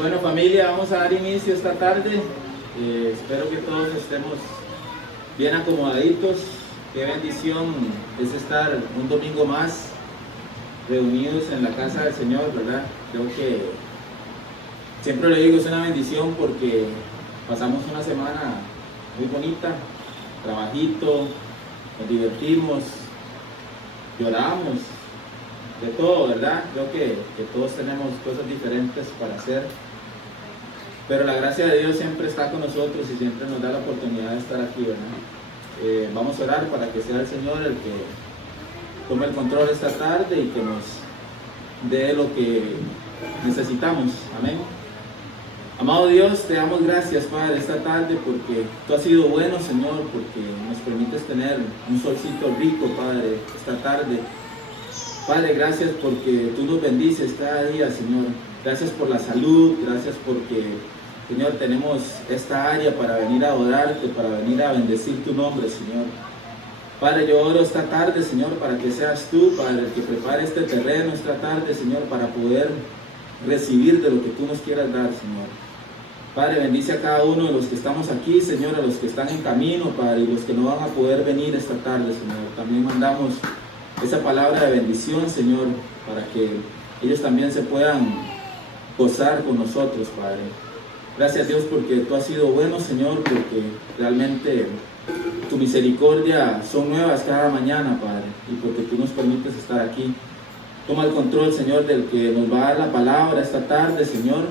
Bueno, familia, vamos a dar inicio esta tarde. Espero que todos estemos bien acomodaditos. Qué bendición es estar un domingo más reunidos en la casa del Señor, ¿verdad? Creo que siempre le digo, es una bendición porque pasamos una semana muy bonita, trabajito, nos divertimos, lloramos, de todo, ¿verdad? Creo que todos tenemos cosas diferentes para hacer, pero la gracia de Dios siempre está con nosotros y siempre nos da la oportunidad de estar aquí, ¿verdad? Vamos a orar para que sea el Señor el que tome el control esta tarde y que nos dé lo que necesitamos. Amén. Amado Dios, te damos gracias, Padre, esta tarde porque tú has sido bueno, Señor, porque nos permites tener un solcito rico, Padre, esta tarde. Padre, gracias porque tú nos bendices cada día, Señor. Gracias por la salud, gracias porque, Señor, tenemos esta área para venir a adorarte, para venir a bendecir tu nombre, Señor. Padre, yo oro esta tarde, Señor, para que seas tú, Padre, el que prepare este terreno esta tarde, Señor, para poder recibir de lo que tú nos quieras dar, Señor. Padre, bendice a cada uno de los que estamos aquí, Señor, a los que están en camino, Padre, y los que no van a poder venir esta tarde, Señor. También mandamos esa palabra de bendición, Señor, para que ellos también se puedan gozar con nosotros, Padre. Gracias, Dios, porque tú has sido bueno, Señor, porque realmente tu misericordia son nuevas cada mañana, Padre, y porque tú nos permites estar aquí. Toma el control, Señor, del que nos va a dar la palabra esta tarde, Señor,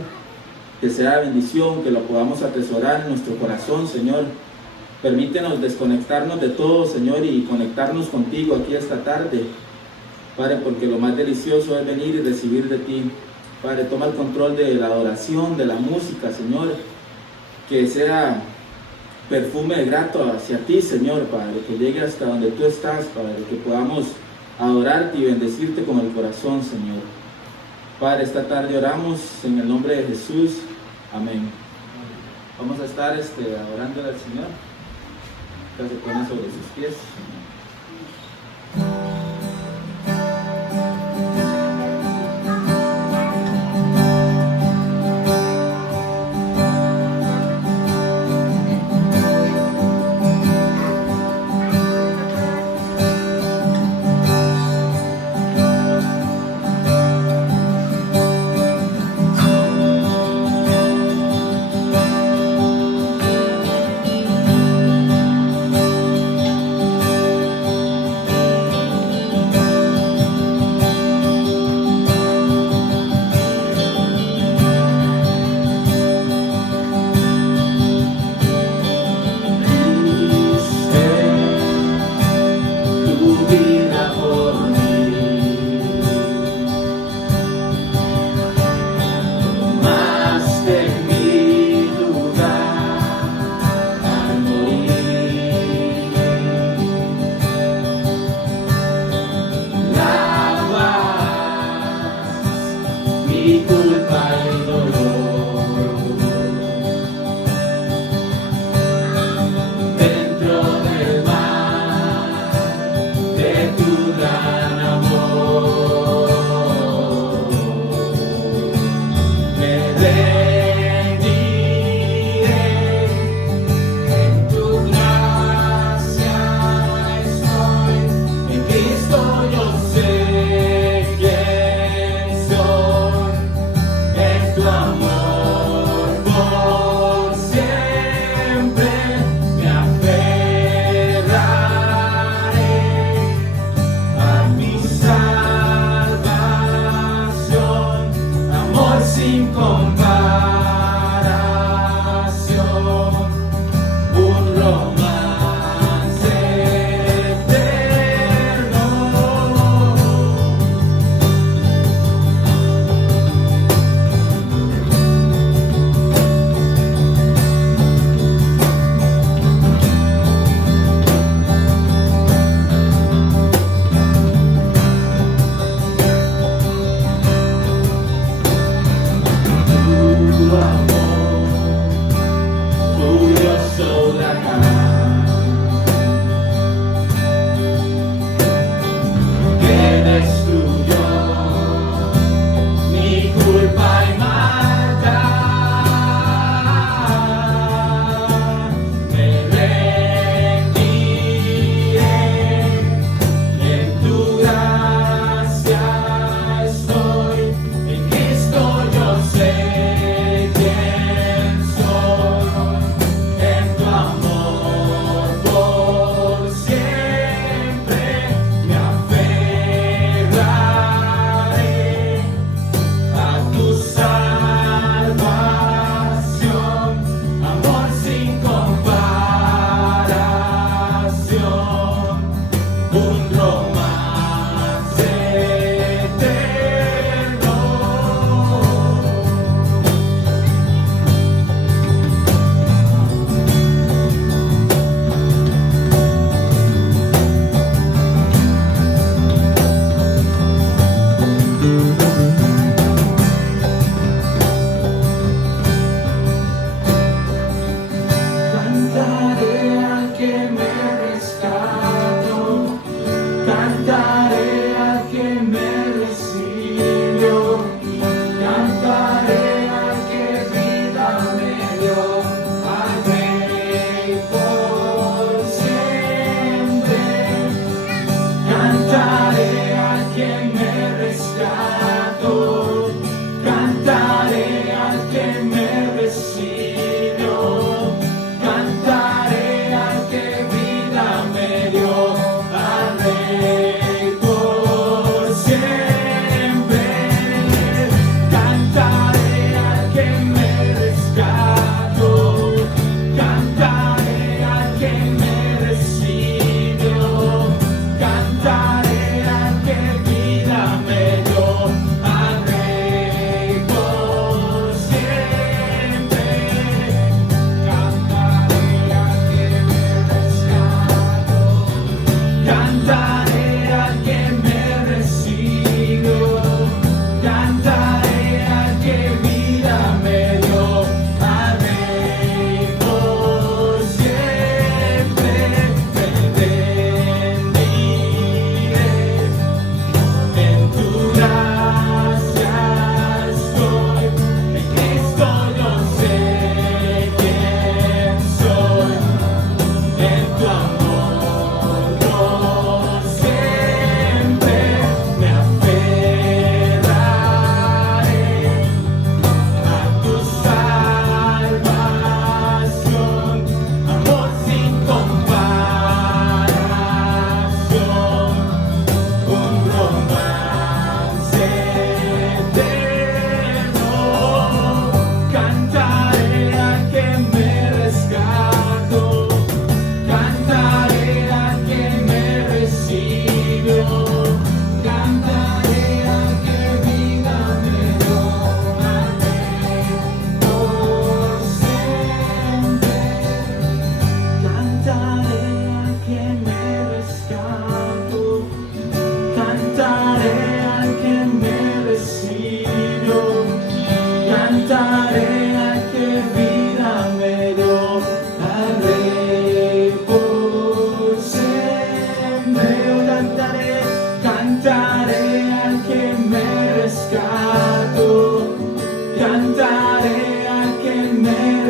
que sea bendición, que lo podamos atesorar en nuestro corazón, Señor. Permítenos desconectarnos de todo, Señor, y conectarnos contigo aquí esta tarde, Padre, porque lo más delicioso es venir y recibir de ti. Padre, toma el control de la adoración, de la música, Señor, que sea perfume grato hacia ti, Señor, Padre, que llegue hasta donde tú estás, Padre, que podamos adorarte y bendecirte con el corazón, Señor. Padre, esta tarde oramos en el nombre de Jesús. Amén. Vamos a estar adorando al Señor. Se pone sobre sus pies.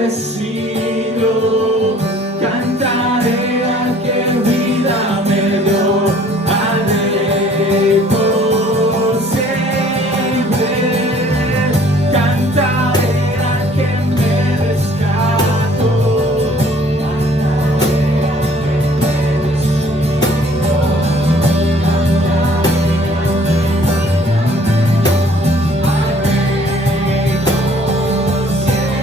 bendecido, cantaré al que vida me dio, al Rey por siempre, cantaré al que me rescató, cantaré al que me bendecido, cantaré al Rey por siempre.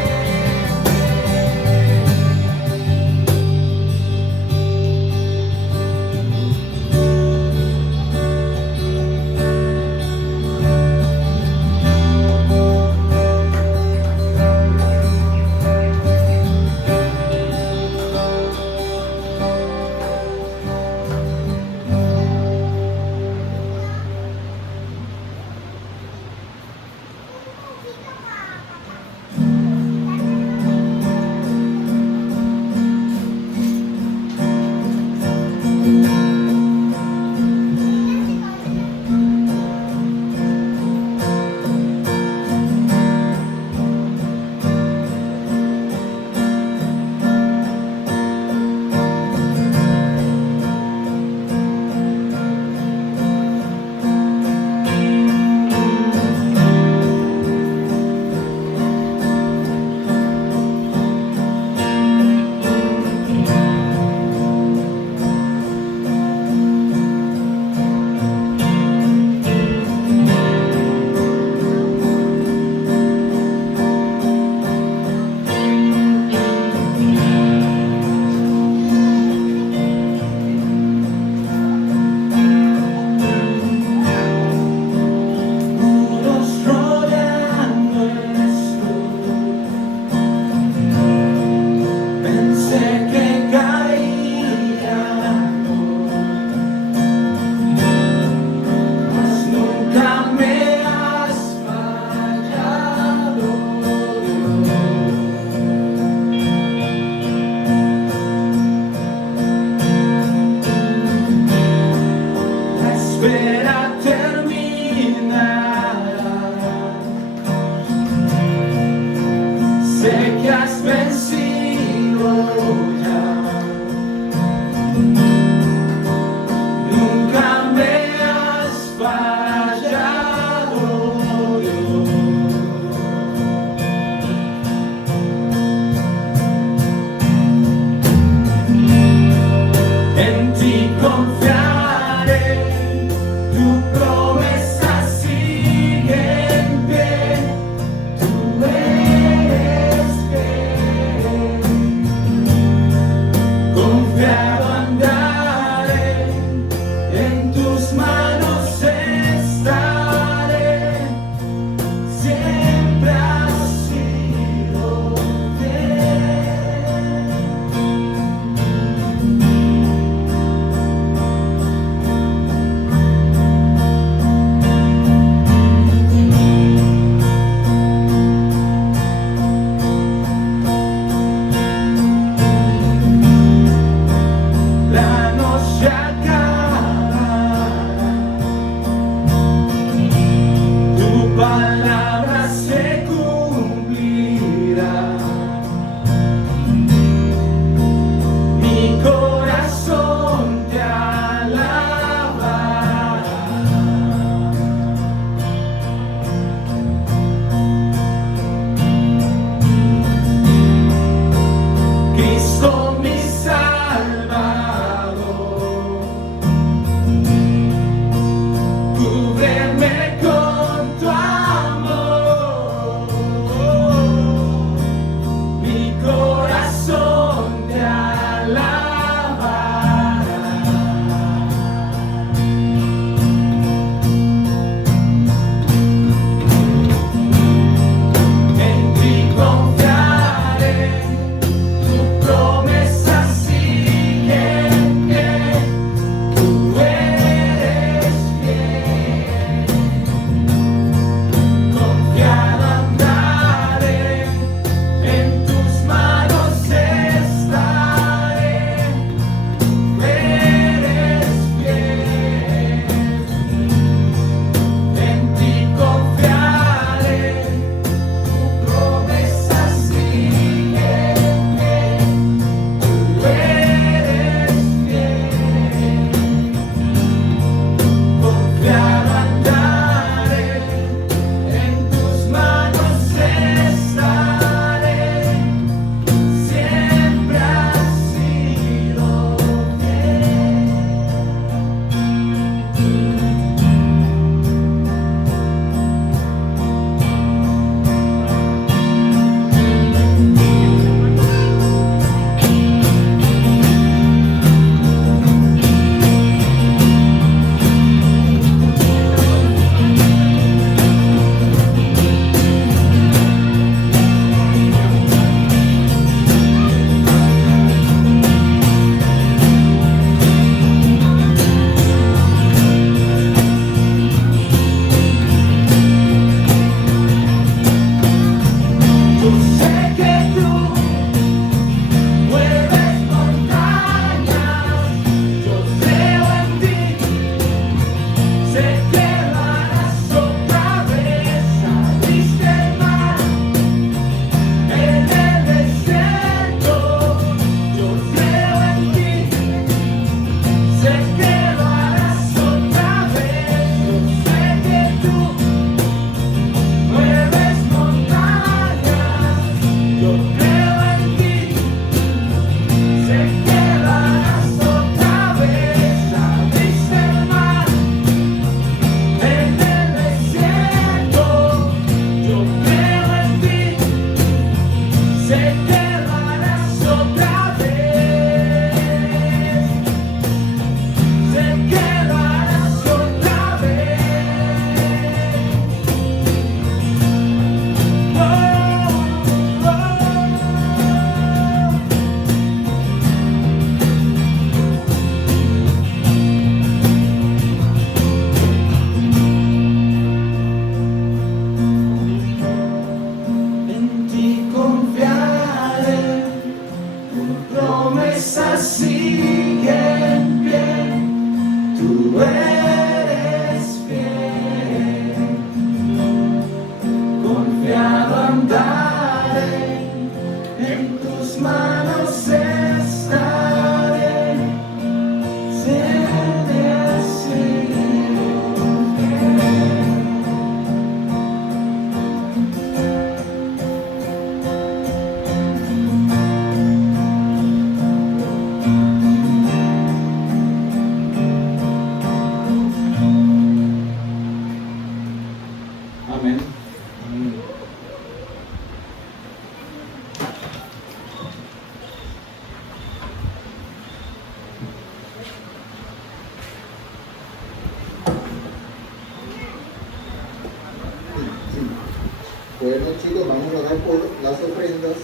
Bueno, chicos, vamos a dar por las ofrendas.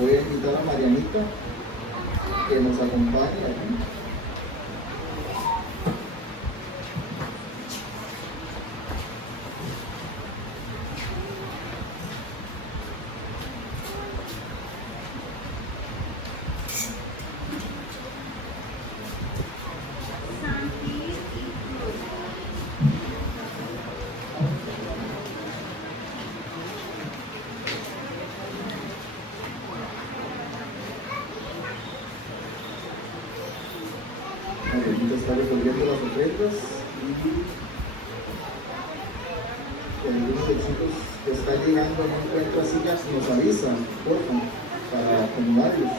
Voy a invitar a Marianita que nos acompañe aquí. Marianita está recogiendo las ofrendas y el grupo de chicos que está llegando no encuentra sillas, nos avisan, por favor, para acomodarlos.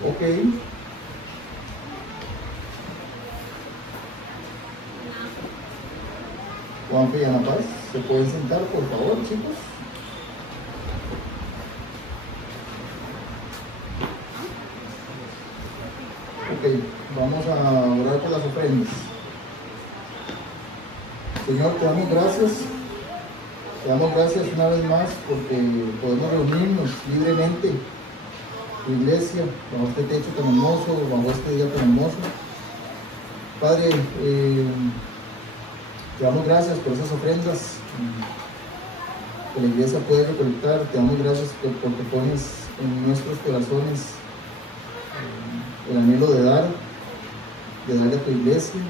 Ok. Juanfe y Ana Paz, ¿se pueden sentar, por favor, chicos? Ok, vamos a orar por las ofrendas. Señor, te damos gracias. Te damos gracias una vez más porque podemos reunirnos libremente. Tu iglesia, bajo este techo tan hermoso, bajo este día tan hermoso. Padre, te damos gracias por esas ofrendas que la iglesia puede recolectar. Te damos gracias porque pones en nuestros corazones el anhelo de darle a tu iglesia.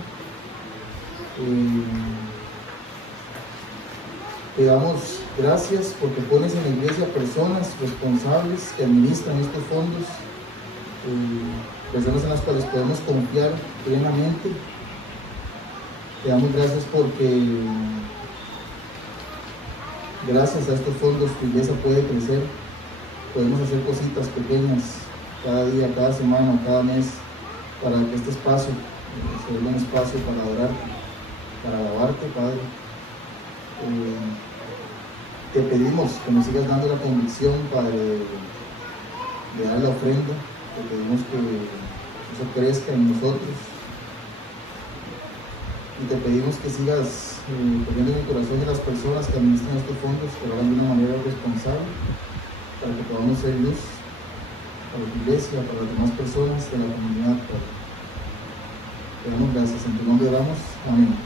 Te damos gracias porque pones en la iglesia personas responsables que administran estos fondos, personas en las cuales podemos confiar plenamente. Te damos gracias porque gracias a estos fondos tu iglesia puede crecer. Podemos hacer cositas pequeñas cada día, cada semana, cada mes, para que este espacio se vuelva un espacio para adorarte, para alabarte, Padre. Te pedimos que nos sigas dando la convicción, Padre, de dar la ofrenda. Te pedimos que eso crezca en nosotros. Y te pedimos que sigas poniendo en el corazón de las personas que administran estos fondos, que lo hagan de una manera responsable, para que podamos ser luz para tu iglesia, para las demás personas de la comunidad. Te damos gracias, en tu nombre oramos. Amén.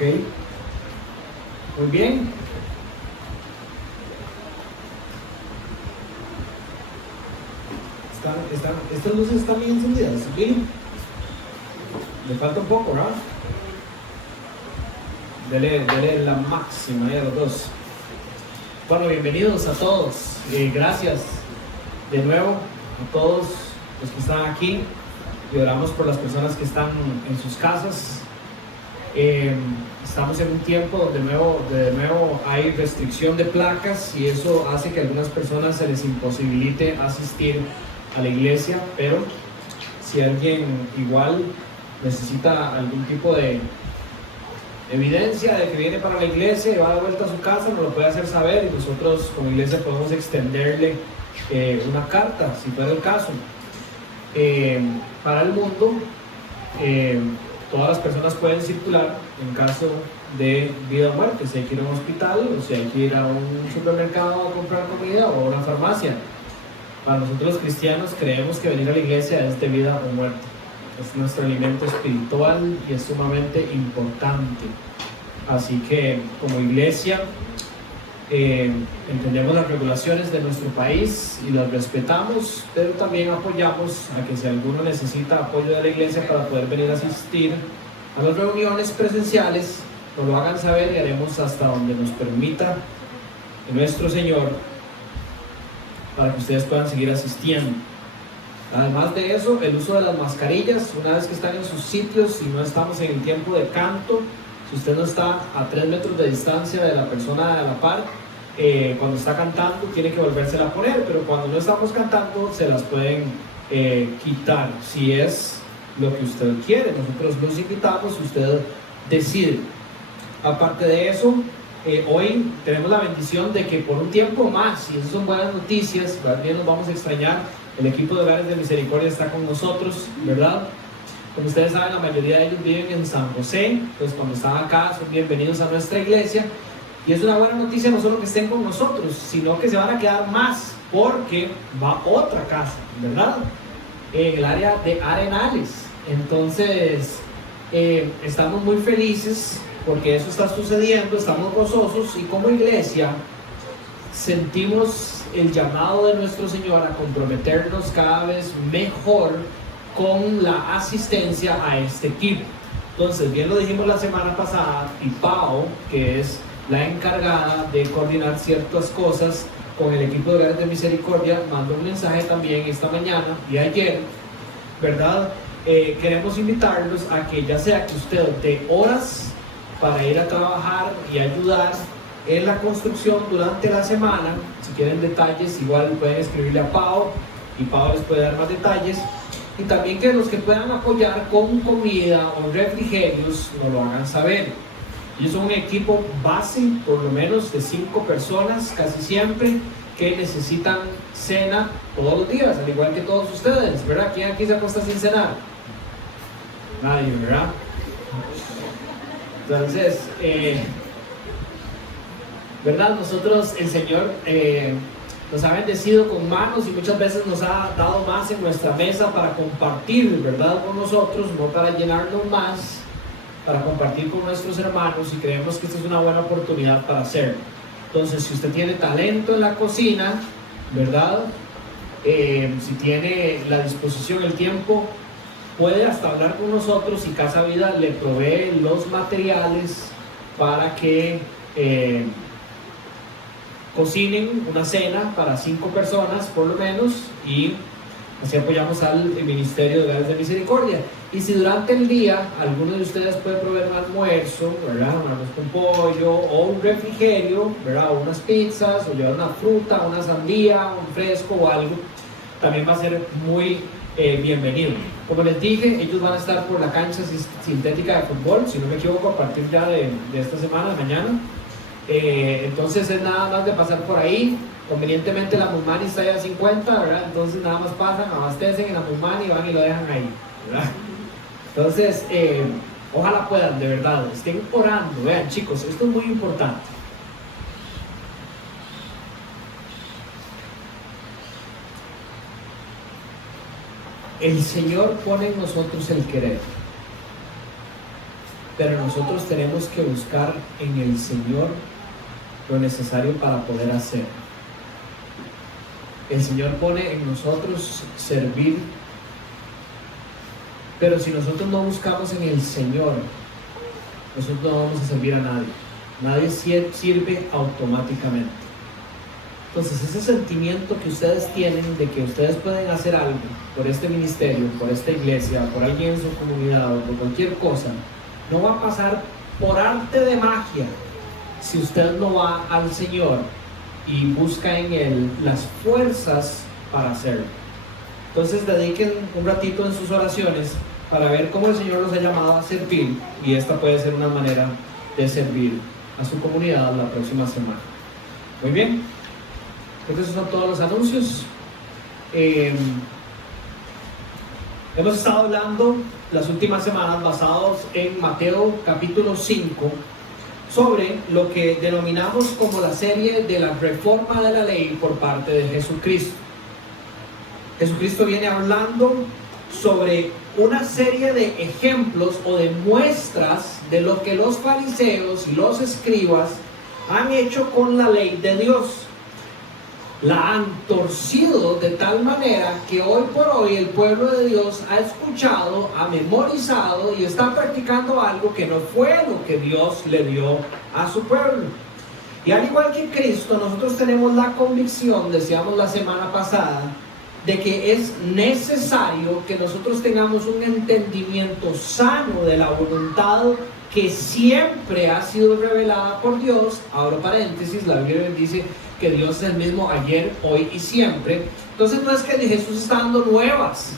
Ok, muy bien. Estas luces están bien encendidas, ¿sí? Le falta un poco, ¿verdad? Dele la máxima ahí a los dos. Bueno, bienvenidos a todos. Gracias de nuevo a todos los que están aquí. Y oramos por las personas que están en sus casas. Estamos en un tiempo donde de nuevo hay restricción de placas y eso hace que a algunas personas se les imposibilite asistir a la iglesia, pero si alguien igual necesita algún tipo de evidencia de que viene para la iglesia y va de vuelta a su casa, nos lo puede hacer saber y nosotros como iglesia podemos extenderle una carta, si fuera el caso. Para el mundo, todas las personas pueden circular en caso de vida o muerte, si hay que ir a un hospital o si hay que ir a un supermercado a comprar comida o a una farmacia. Para nosotros los cristianos creemos que venir a la iglesia es de vida o muerte. Es nuestro alimento espiritual y es sumamente importante. Así que como iglesia entendemos las regulaciones de nuestro país y las respetamos, pero también apoyamos a que si alguno necesita apoyo de la iglesia para poder venir a asistir a las reuniones presenciales, nos lo hagan saber y haremos hasta donde nos permita nuestro Señor para que ustedes puedan seguir asistiendo. Además de eso, el uso de las mascarillas, una vez que están en sus sitios y no estamos en el tiempo de canto, si usted no está a 3 metros de distancia de la persona de la par, cuando está cantando tiene que volvérsela a poner, pero cuando no estamos cantando se las pueden quitar, si es lo que usted quiere. Nosotros los invitamos, usted decide. Aparte de eso, hoy tenemos la bendición de que por un tiempo más, y eso son buenas noticias, también nos vamos a extrañar, el equipo de Hogares de Misericordia está con nosotros, ¿verdad? Como ustedes saben, la mayoría de ellos viven en San José, pues cuando están acá son bienvenidos a nuestra iglesia. Y es una buena noticia no solo que estén con nosotros, sino que se van a quedar más, porque va otra casa, ¿verdad? En el área de Arenales. Entonces, estamos muy felices porque eso está sucediendo, estamos gozosos y como iglesia sentimos el llamado de nuestro Señor a comprometernos cada vez mejor con la asistencia a este equipo. Entonces, bien lo dijimos la semana pasada, y Pao, que es la encargada de coordinar ciertas cosas, con el equipo de Hogares de Misericordia, mandó un mensaje también esta mañana y ayer, ¿verdad? Queremos invitarlos a que ya sea que usted dé horas para ir a trabajar y ayudar en la construcción durante la semana. Si quieren detalles, igual pueden escribirle a Pau y Pau les puede dar más detalles. Y también que los que puedan apoyar con comida o refrigerios nos lo hagan saber. Ellos son un equipo base, por lo menos de 5 personas, casi siempre, que necesitan cena todos los días, al igual que todos ustedes, ¿verdad? ¿Quién aquí se acuesta sin cenar? Nadie, ¿verdad? Entonces, ¿verdad? Nosotros, el Señor nos ha bendecido con manos y muchas veces nos ha dado más en nuestra mesa para compartir, ¿verdad? Con nosotros, no para llenarnos más, para compartir con nuestros hermanos, y creemos que esta es una buena oportunidad para hacerlo. Entonces, si usted tiene talento en la cocina, ¿verdad? Si tiene la disposición, el tiempo, puede hasta hablar con nosotros y Casa Vida le provee los materiales para que cocinen una cena para 5 personas por lo menos, y así apoyamos al Ministerio de Hogares de Misericordia. Y si durante el día alguno de ustedes puede proveer un almuerzo, ¿verdad? Un arroz con pollo o un refrigerio, ¿verdad? O unas pizzas, o llevar una fruta, una sandía, un fresco o algo, también va a ser muy bienvenido. Como les dije, ellos van a estar por la cancha sintética de fútbol, si no me equivoco, a partir ya de esta semana, de mañana. Entonces es nada más de pasar por ahí. Convenientemente la Mumani está ya a 50, ¿verdad? Entonces nada más pasan, abastecen en la Mumani y van y lo dejan ahí, ¿verdad? Entonces, ojalá puedan, de verdad, estén orando. Vean, chicos, esto es muy importante. El Señor pone en nosotros el querer, pero nosotros tenemos que buscar en el Señor lo necesario para poder hacer. El Señor pone en nosotros servir, pero si nosotros no buscamos en el Señor, nosotros no vamos a servir a nadie. Nadie sirve automáticamente. Entonces, ese sentimiento que ustedes tienen de que ustedes pueden hacer algo por este ministerio, por esta iglesia, por alguien en su comunidad o por cualquier cosa, no va a pasar por arte de magia si usted no va al Señor y busca en Él las fuerzas para hacerlo. Entonces, dediquen un ratito en sus oraciones para ver cómo el Señor los ha llamado a servir, y esta puede ser una manera de servir a su comunidad la próxima semana. Muy bien, entonces esos son todos los anuncios. Hemos estado hablando las últimas semanas, basados en Mateo capítulo 5, sobre lo que denominamos como la serie de la reforma de la ley por parte de Jesucristo. Jesucristo viene hablando sobre una serie de ejemplos o de muestras de lo que los fariseos y los escribas han hecho con la ley de Dios. La han torcido de tal manera que hoy por hoy el pueblo de Dios ha escuchado, ha memorizado y está practicando algo que no fue lo que Dios le dio a su pueblo. Y al igual que Cristo, nosotros tenemos la convicción, decíamos la semana pasada, de que es necesario que nosotros tengamos un entendimiento sano de la voluntad que siempre ha sido revelada por Dios. Abro paréntesis, la Biblia dice que Dios es el mismo ayer, hoy y siempre. Entonces no es que Jesús está dando nuevas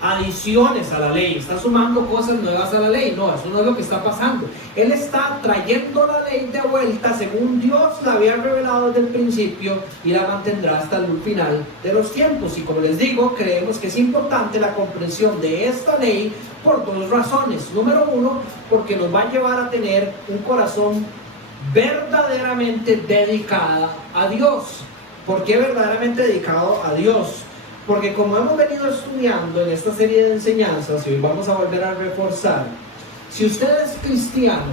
adiciones a la ley, está sumando cosas nuevas a la ley. No, eso no es lo que está pasando. Él está trayendo la ley de vuelta según Dios la había revelado desde el principio, y la mantendrá hasta el final de los tiempos. Y como les digo, creemos que es importante la comprensión de esta ley por 2 razones. Número 1, porque nos va a llevar a tener un corazón verdaderamente dedicado a Dios. ¿Por qué verdaderamente dedicado a Dios? Porque como hemos venido estudiando en esta serie de enseñanzas, y hoy vamos a volver a reforzar, si usted es cristiano,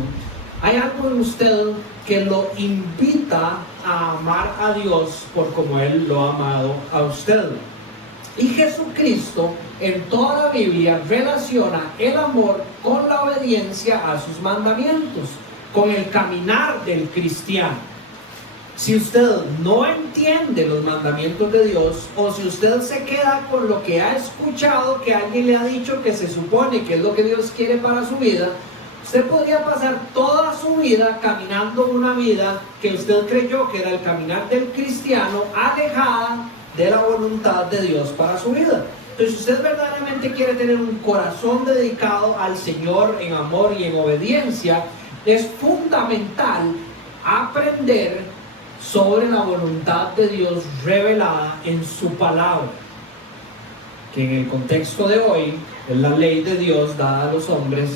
hay algo en usted que lo invita a amar a Dios por como Él lo ha amado a usted. Y Jesucristo en toda la Biblia relaciona el amor con la obediencia a sus mandamientos, con el caminar del cristiano. Si usted no entiende los mandamientos de Dios, o si usted se queda con lo que ha escuchado, que alguien le ha dicho que se supone que es lo que Dios quiere para su vida, usted podría pasar toda su vida caminando una vida que usted creyó que era el caminar del cristiano, alejada de la voluntad de Dios para su vida. Entonces, si usted verdaderamente quiere tener un corazón dedicado al Señor en amor y en obediencia, es fundamental aprender sobre la voluntad de Dios revelada en su palabra, que en el contexto de hoy es la ley de Dios dada a los hombres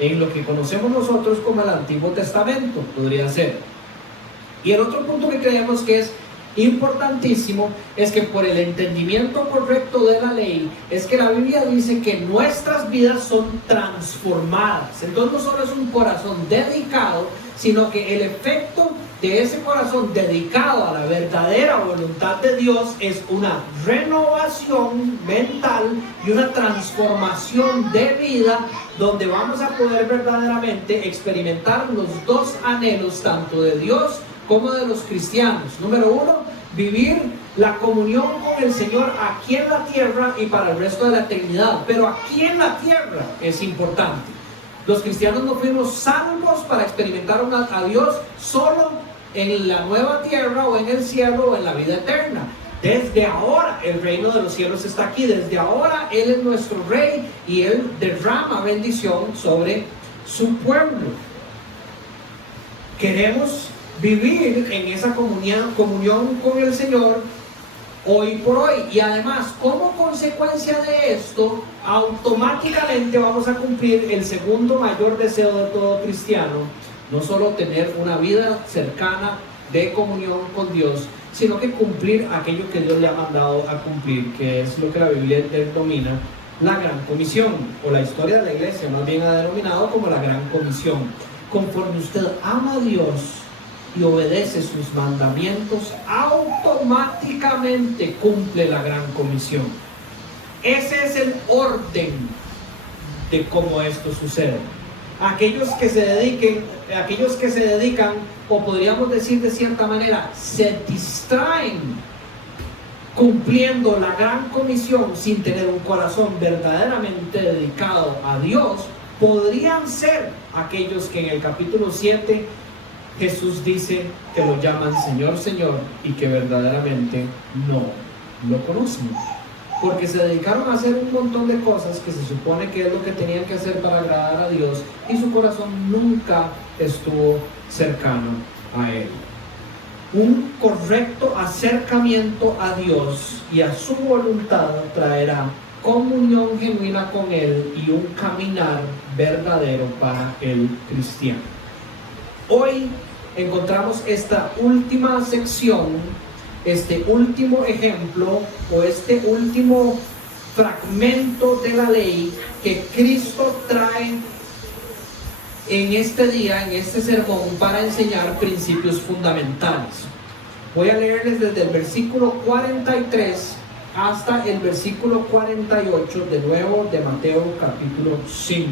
en lo que conocemos nosotros como el Antiguo Testamento, podría ser. Y el otro punto que creemos que es importantísimo es que por el entendimiento correcto de la ley, es que la Biblia dice que nuestras vidas son transformadas. Entonces no solo es un corazón dedicado, sino que el efecto de ese corazón dedicado a la verdadera voluntad de Dios es una renovación mental y una transformación de vida, donde vamos a poder verdaderamente experimentar los dos anhelos, tanto de Dios como de los cristianos. Número uno, vivir la comunión con el Señor aquí en la tierra y para el resto de la eternidad. Pero aquí en la tierra es importante. Los cristianos no fuimos salvos para experimentar a Dios solo en la nueva tierra o en el cielo o en la vida eterna. Desde ahora el reino de los cielos está aquí. Desde ahora Él es nuestro Rey y Él derrama bendición sobre su pueblo. Queremos vivir en esa comunión con el Señor hoy por hoy, y además como consecuencia de esto automáticamente vamos a cumplir el segundo mayor deseo de todo cristiano, no solo tener una vida cercana de comunión con Dios, sino que cumplir aquello que Dios le ha mandado a cumplir, que es lo que la Biblia denomina la Gran Comisión, o la historia de la iglesia más bien ha denominado como la Gran Comisión. Conforme usted ama a Dios y obedece sus mandamientos, automáticamente cumple la Gran Comisión. Ese es el orden de cómo esto sucede. Aquellos que se dedican, o podríamos decir de cierta manera, se distraen cumpliendo la Gran Comisión sin tener un corazón verdaderamente dedicado a Dios, podrían ser aquellos que en el capítulo 7 Jesús dice que lo llaman Señor, Señor, y que verdaderamente no lo conocen, porque se dedicaron a hacer un montón de cosas que se supone que es lo que tenían que hacer para agradar a Dios, y su corazón nunca estuvo cercano a Él. Un correcto acercamiento a Dios y a su voluntad traerá comunión genuina con Él y un caminar verdadero para el cristiano. Hoy encontramos esta última sección, este último ejemplo o este último fragmento de la ley que Cristo trae en este día, en este sermón, para enseñar principios fundamentales. Voy a leerles desde el versículo 43 hasta el versículo 48 de nuevo de Mateo capítulo 5.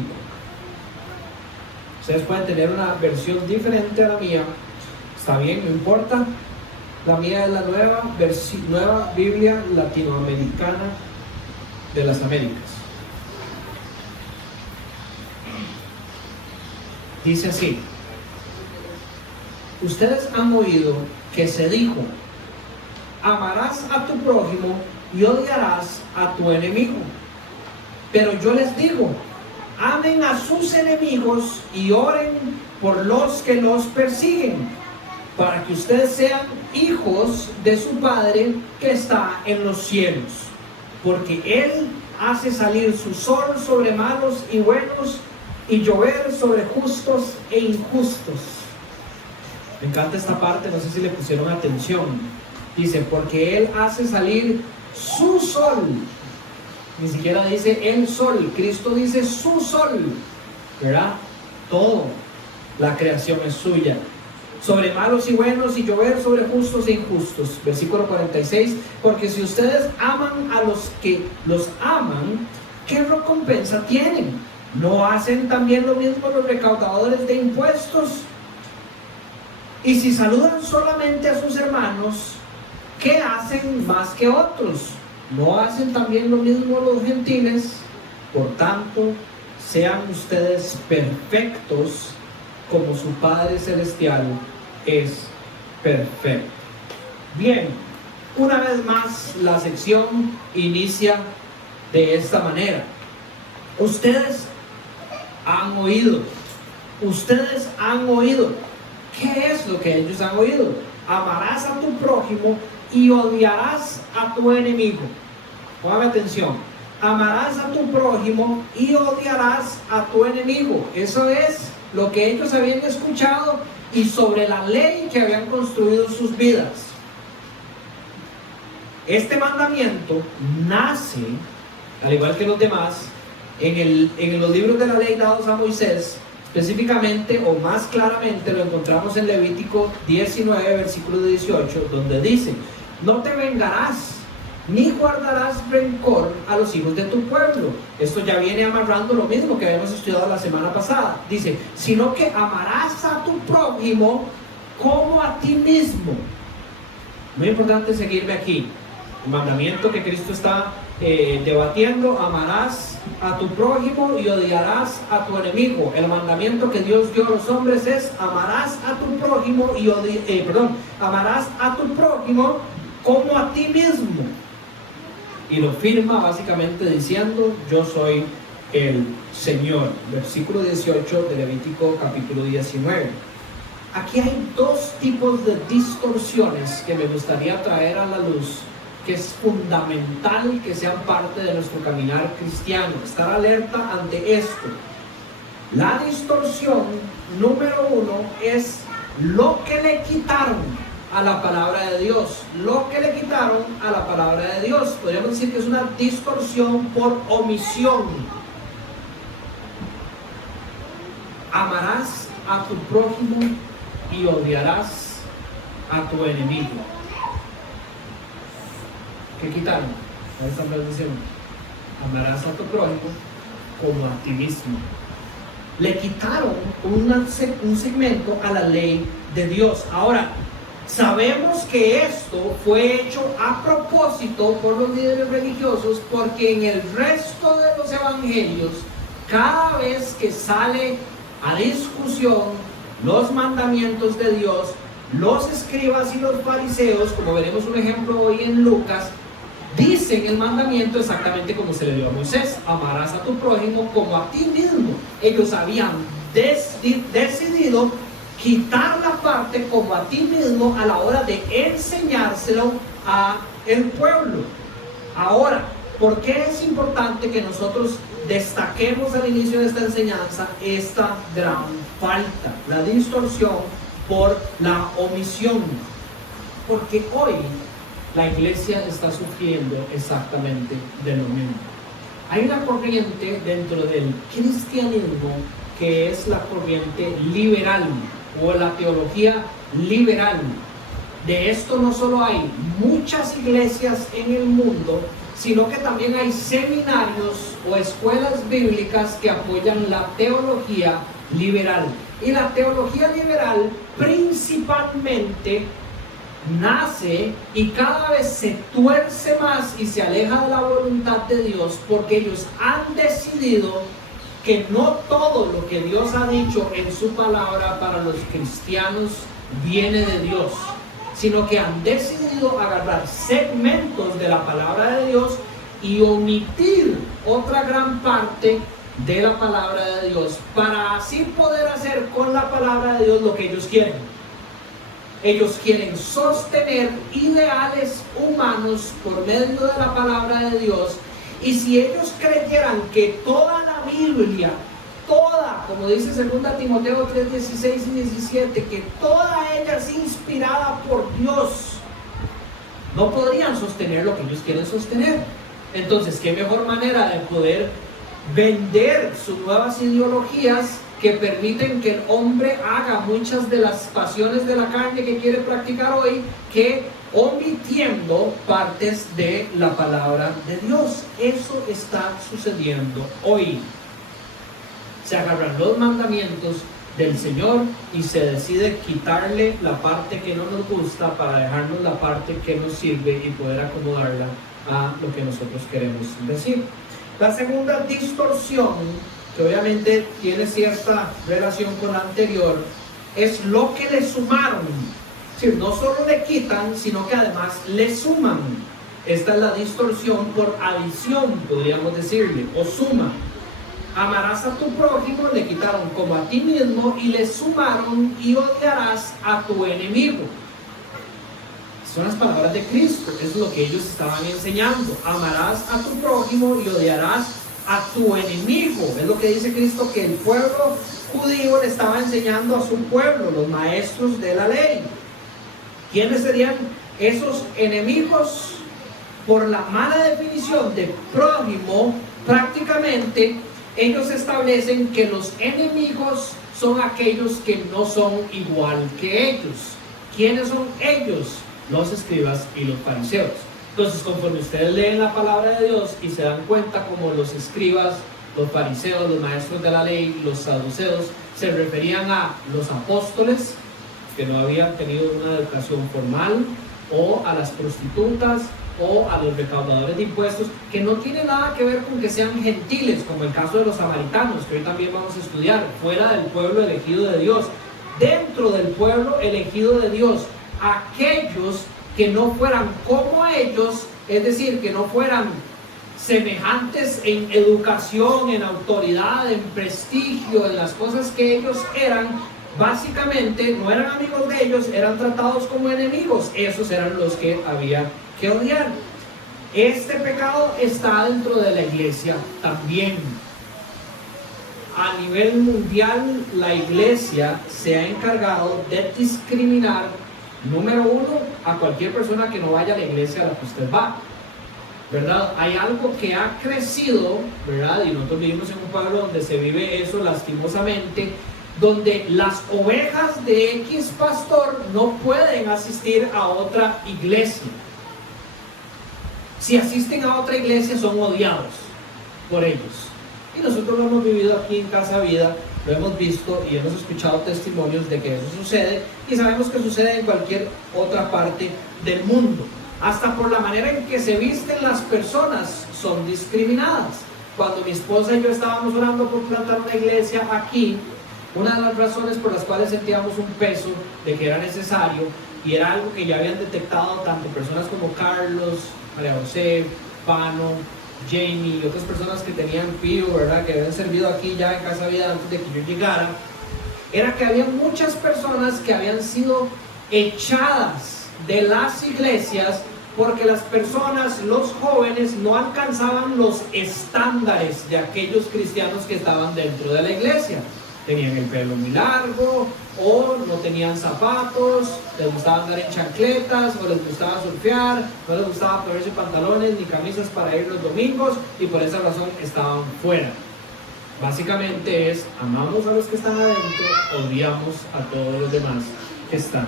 Ustedes pueden tener una versión diferente a la mía, está bien, no importa. La mía es la nueva Biblia latinoamericana de las Américas. Dice así: ustedes han oído que se dijo, amarás a tu prójimo y odiarás a tu enemigo. Pero yo les digo, amen a sus enemigos y oren por los que los persiguen, para que ustedes sean hijos de su Padre que está en los cielos. Porque Él hace salir su sol sobre malos y buenos, y llover sobre justos e injustos. Me encanta esta parte, no sé si le pusieron atención. Dice, porque Él hace salir su sol. Ni siquiera dice el sol, Cristo dice su sol, ¿verdad? Todo, la creación es suya. Sobre malos y buenos, y llover sobre justos e injustos. Versículo 46, porque si ustedes aman a los que los aman, ¿qué recompensa tienen? ¿No hacen también lo mismo los recaudadores de impuestos? Y si saludan solamente a sus hermanos, ¿qué hacen más que otros? ¿No hacen también lo mismo los gentiles? Por tanto, sean ustedes perfectos como su Padre Celestial es perfecto. Bien, una vez más la sección inicia de esta manera. Ustedes han oído. ¿Qué es lo que ellos han oído? Amarás a tu prójimo y odiarás a tu enemigo. Pongan atención. Amarás a tu prójimo y odiarás a tu enemigo. Eso es lo que ellos habían escuchado y sobre la ley que habían construido sus vidas. Este mandamiento nace, al igual que los demás, en los libros de la ley dados a Moisés. Específicamente o más claramente lo encontramos en Levítico 19, versículo 18, donde dice: no te vengarás ni guardarás rencor a los hijos de tu pueblo. Esto ya viene amarrando lo mismo que habíamos estudiado la semana pasada. Dice, sino que amarás a tu prójimo como a ti mismo. Muy importante seguirme aquí. El mandamiento que Cristo está debatiendo: amarás a tu prójimo y odiarás a tu enemigo. El mandamiento que Dios dio a los hombres es: amarás a tu prójimo amarás a tu prójimo como a ti mismo. Y lo firma básicamente diciendo: yo soy el Señor. Versículo 18 de Levítico capítulo 19. Aquí hay dos tipos de distorsiones que me gustaría traer a la luz, que es fundamental que sean parte de nuestro caminar cristiano. Estar alerta ante esto. La distorsión número uno es lo que le quitaron a la palabra de Dios. Lo que le quitaron a la palabra de Dios. Podríamos decir que es una distorsión por omisión. Amarás a tu prójimo y odiarás a tu enemigo. ¿Qué quitaron? Ahí están diciendo: amarás a tu prójimo como a ti mismo. Le quitaron un segmento a la ley de Dios. Ahora, sabemos que esto fue hecho a propósito por los líderes religiosos, porque en el resto de los evangelios, cada vez que sale a discusión los mandamientos de Dios, los escribas y los fariseos, como veremos un ejemplo hoy en Lucas, dicen el mandamiento exactamente como se le dio a Moisés: amarás a tu prójimo como a ti mismo. Ellos habían decidido quitar la parte como a ti mismo a la hora de enseñárselo a el pueblo. Ahora, ¿por qué es importante que nosotros destaquemos al inicio de esta enseñanza esta gran falta, la distorsión por la omisión? Porque hoy la iglesia está sufriendo exactamente de lo mismo. Hay una corriente dentro del cristianismo que es la corriente liberal o la teología liberal. De esto no solo hay muchas iglesias en el mundo, sino que también hay seminarios o escuelas bíblicas que apoyan la teología liberal. Y la teología liberal principalmente nace y cada vez se tuerce más y se aleja de la voluntad de Dios, porque ellos han decidido que no todo lo que Dios ha dicho en su palabra para los cristianos viene de Dios, sino que han decidido agarrar segmentos de la palabra de Dios y omitir otra gran parte de la palabra de Dios, para así poder hacer con la palabra de Dios lo que ellos quieren. Ellos quieren sostener ideales humanos por medio de la palabra de Dios. Y si ellos creyeran que toda la Biblia, toda, como dice 2 Timoteo 3, 16 y 17, que toda ella es inspirada por Dios, no podrían sostener lo que ellos quieren sostener. Entonces, ¿qué mejor manera de poder vender sus nuevas ideologías que permiten que el hombre haga muchas de las pasiones de la carne que quiere practicar hoy, que omitiendo partes de la palabra de Dios? Eso está sucediendo hoy. Se agarran los mandamientos del Señor y se decide quitarle la parte que no nos gusta para dejarnos la parte que nos sirve y poder acomodarla a lo que nosotros queremos decir. La segunda distorsión, que obviamente tiene cierta relación con la anterior, es lo que le sumaron. Es decir, no solo le quitan, sino que además le suman. Esta es la distorsión por adición, podríamos decirle, o suma. Amarás a tu prójimo, le quitaron como a ti mismo y le sumaron y odiarás a tu enemigo. Son las palabras de Cristo, es lo que ellos estaban enseñando. Amarás a tu prójimo y odiarás a tu enemigo. Es lo que dice Cristo que el pueblo judío le estaba enseñando a su pueblo, los maestros de la ley. ¿Quiénes serían esos enemigos? Por la mala definición de prójimo, prácticamente ellos establecen que los enemigos son aquellos que no son igual que ellos. ¿Quiénes son ellos? Los escribas y los fariseos. Entonces, conforme ustedes leen la palabra de Dios y se dan cuenta como los escribas, los fariseos, los maestros de la ley, los saduceos, se referían a los apóstoles que no habían tenido una educación formal, o a las prostitutas, o a los recaudadores de impuestos, que no tiene nada que ver con que sean gentiles, como el caso de los samaritanos, que hoy también vamos a estudiar, fuera del pueblo elegido de Dios. Dentro del pueblo elegido de Dios, aquellos que no fueran como ellos, es decir, que no fueran semejantes en educación, en autoridad, en prestigio, en las cosas que ellos eran, básicamente no eran amigos de ellos, eran tratados como enemigos. Esos eran los que había que odiar. Este pecado está dentro de la iglesia también. A nivel mundial, la iglesia se ha encargado de discriminar, número uno, a cualquier persona que no vaya a la iglesia a la que usted va, ¿verdad? Hay algo que ha crecido, ¿verdad? Y nosotros vivimos en un pueblo donde se vive eso lastimosamente, donde las ovejas de X pastor no pueden asistir a otra iglesia. Si asisten a otra iglesia son odiados por ellos. Y nosotros lo hemos vivido aquí en Casa Vida, lo hemos visto y hemos escuchado testimonios de que eso sucede, y sabemos que sucede en cualquier otra parte del mundo. Hasta por la manera en que se visten las personas son discriminadas. Cuando mi esposa y yo estábamos orando por plantar una iglesia aquí, una de las razones por las cuales sentíamos un peso de que era necesario, y era algo que ya habían detectado tanto personas como Carlos, María José, Pano, Jamie y otras personas que tenían Pío, ¿verdad?, que habían servido aquí ya en Casa Vida antes de que yo llegara, era que había muchas personas que habían sido echadas de las iglesias porque las personas, los jóvenes, no alcanzaban los estándares de aquellos cristianos que estaban dentro de la iglesia. Tenían el pelo muy largo, o no tenían zapatos, les gustaba andar en chancletas, o les gustaba surfear, no les gustaba ponerse pantalones ni camisas para ir los domingos, y por esa razón estaban fuera. Básicamente es, amamos a los que están adentro, odiamos a todos los demás que están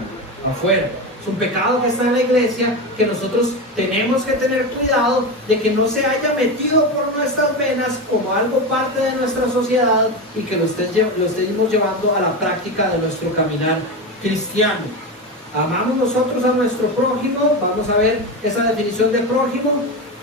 afuera. Es un pecado que está en la iglesia, que nosotros tenemos que tener cuidado de que no se haya metido por nuestras venas como algo parte de nuestra sociedad, y que lo estemos llevando a la práctica de nuestro caminar cristiano. Amamos nosotros a nuestro prójimo, vamos a ver esa definición de prójimo,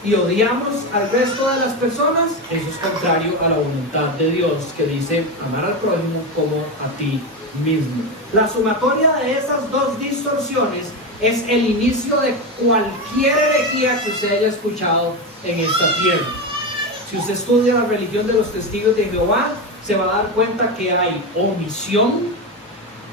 y odiamos al resto de las personas. Eso es contrario a la voluntad de Dios, que dice amar al prójimo como a ti mismo. La sumatoria de esas dos distorsiones es el inicio de cualquier herejía que usted haya escuchado en esta tierra. Si usted estudia la religión de los testigos de Jehová, se va a dar cuenta que hay omisión,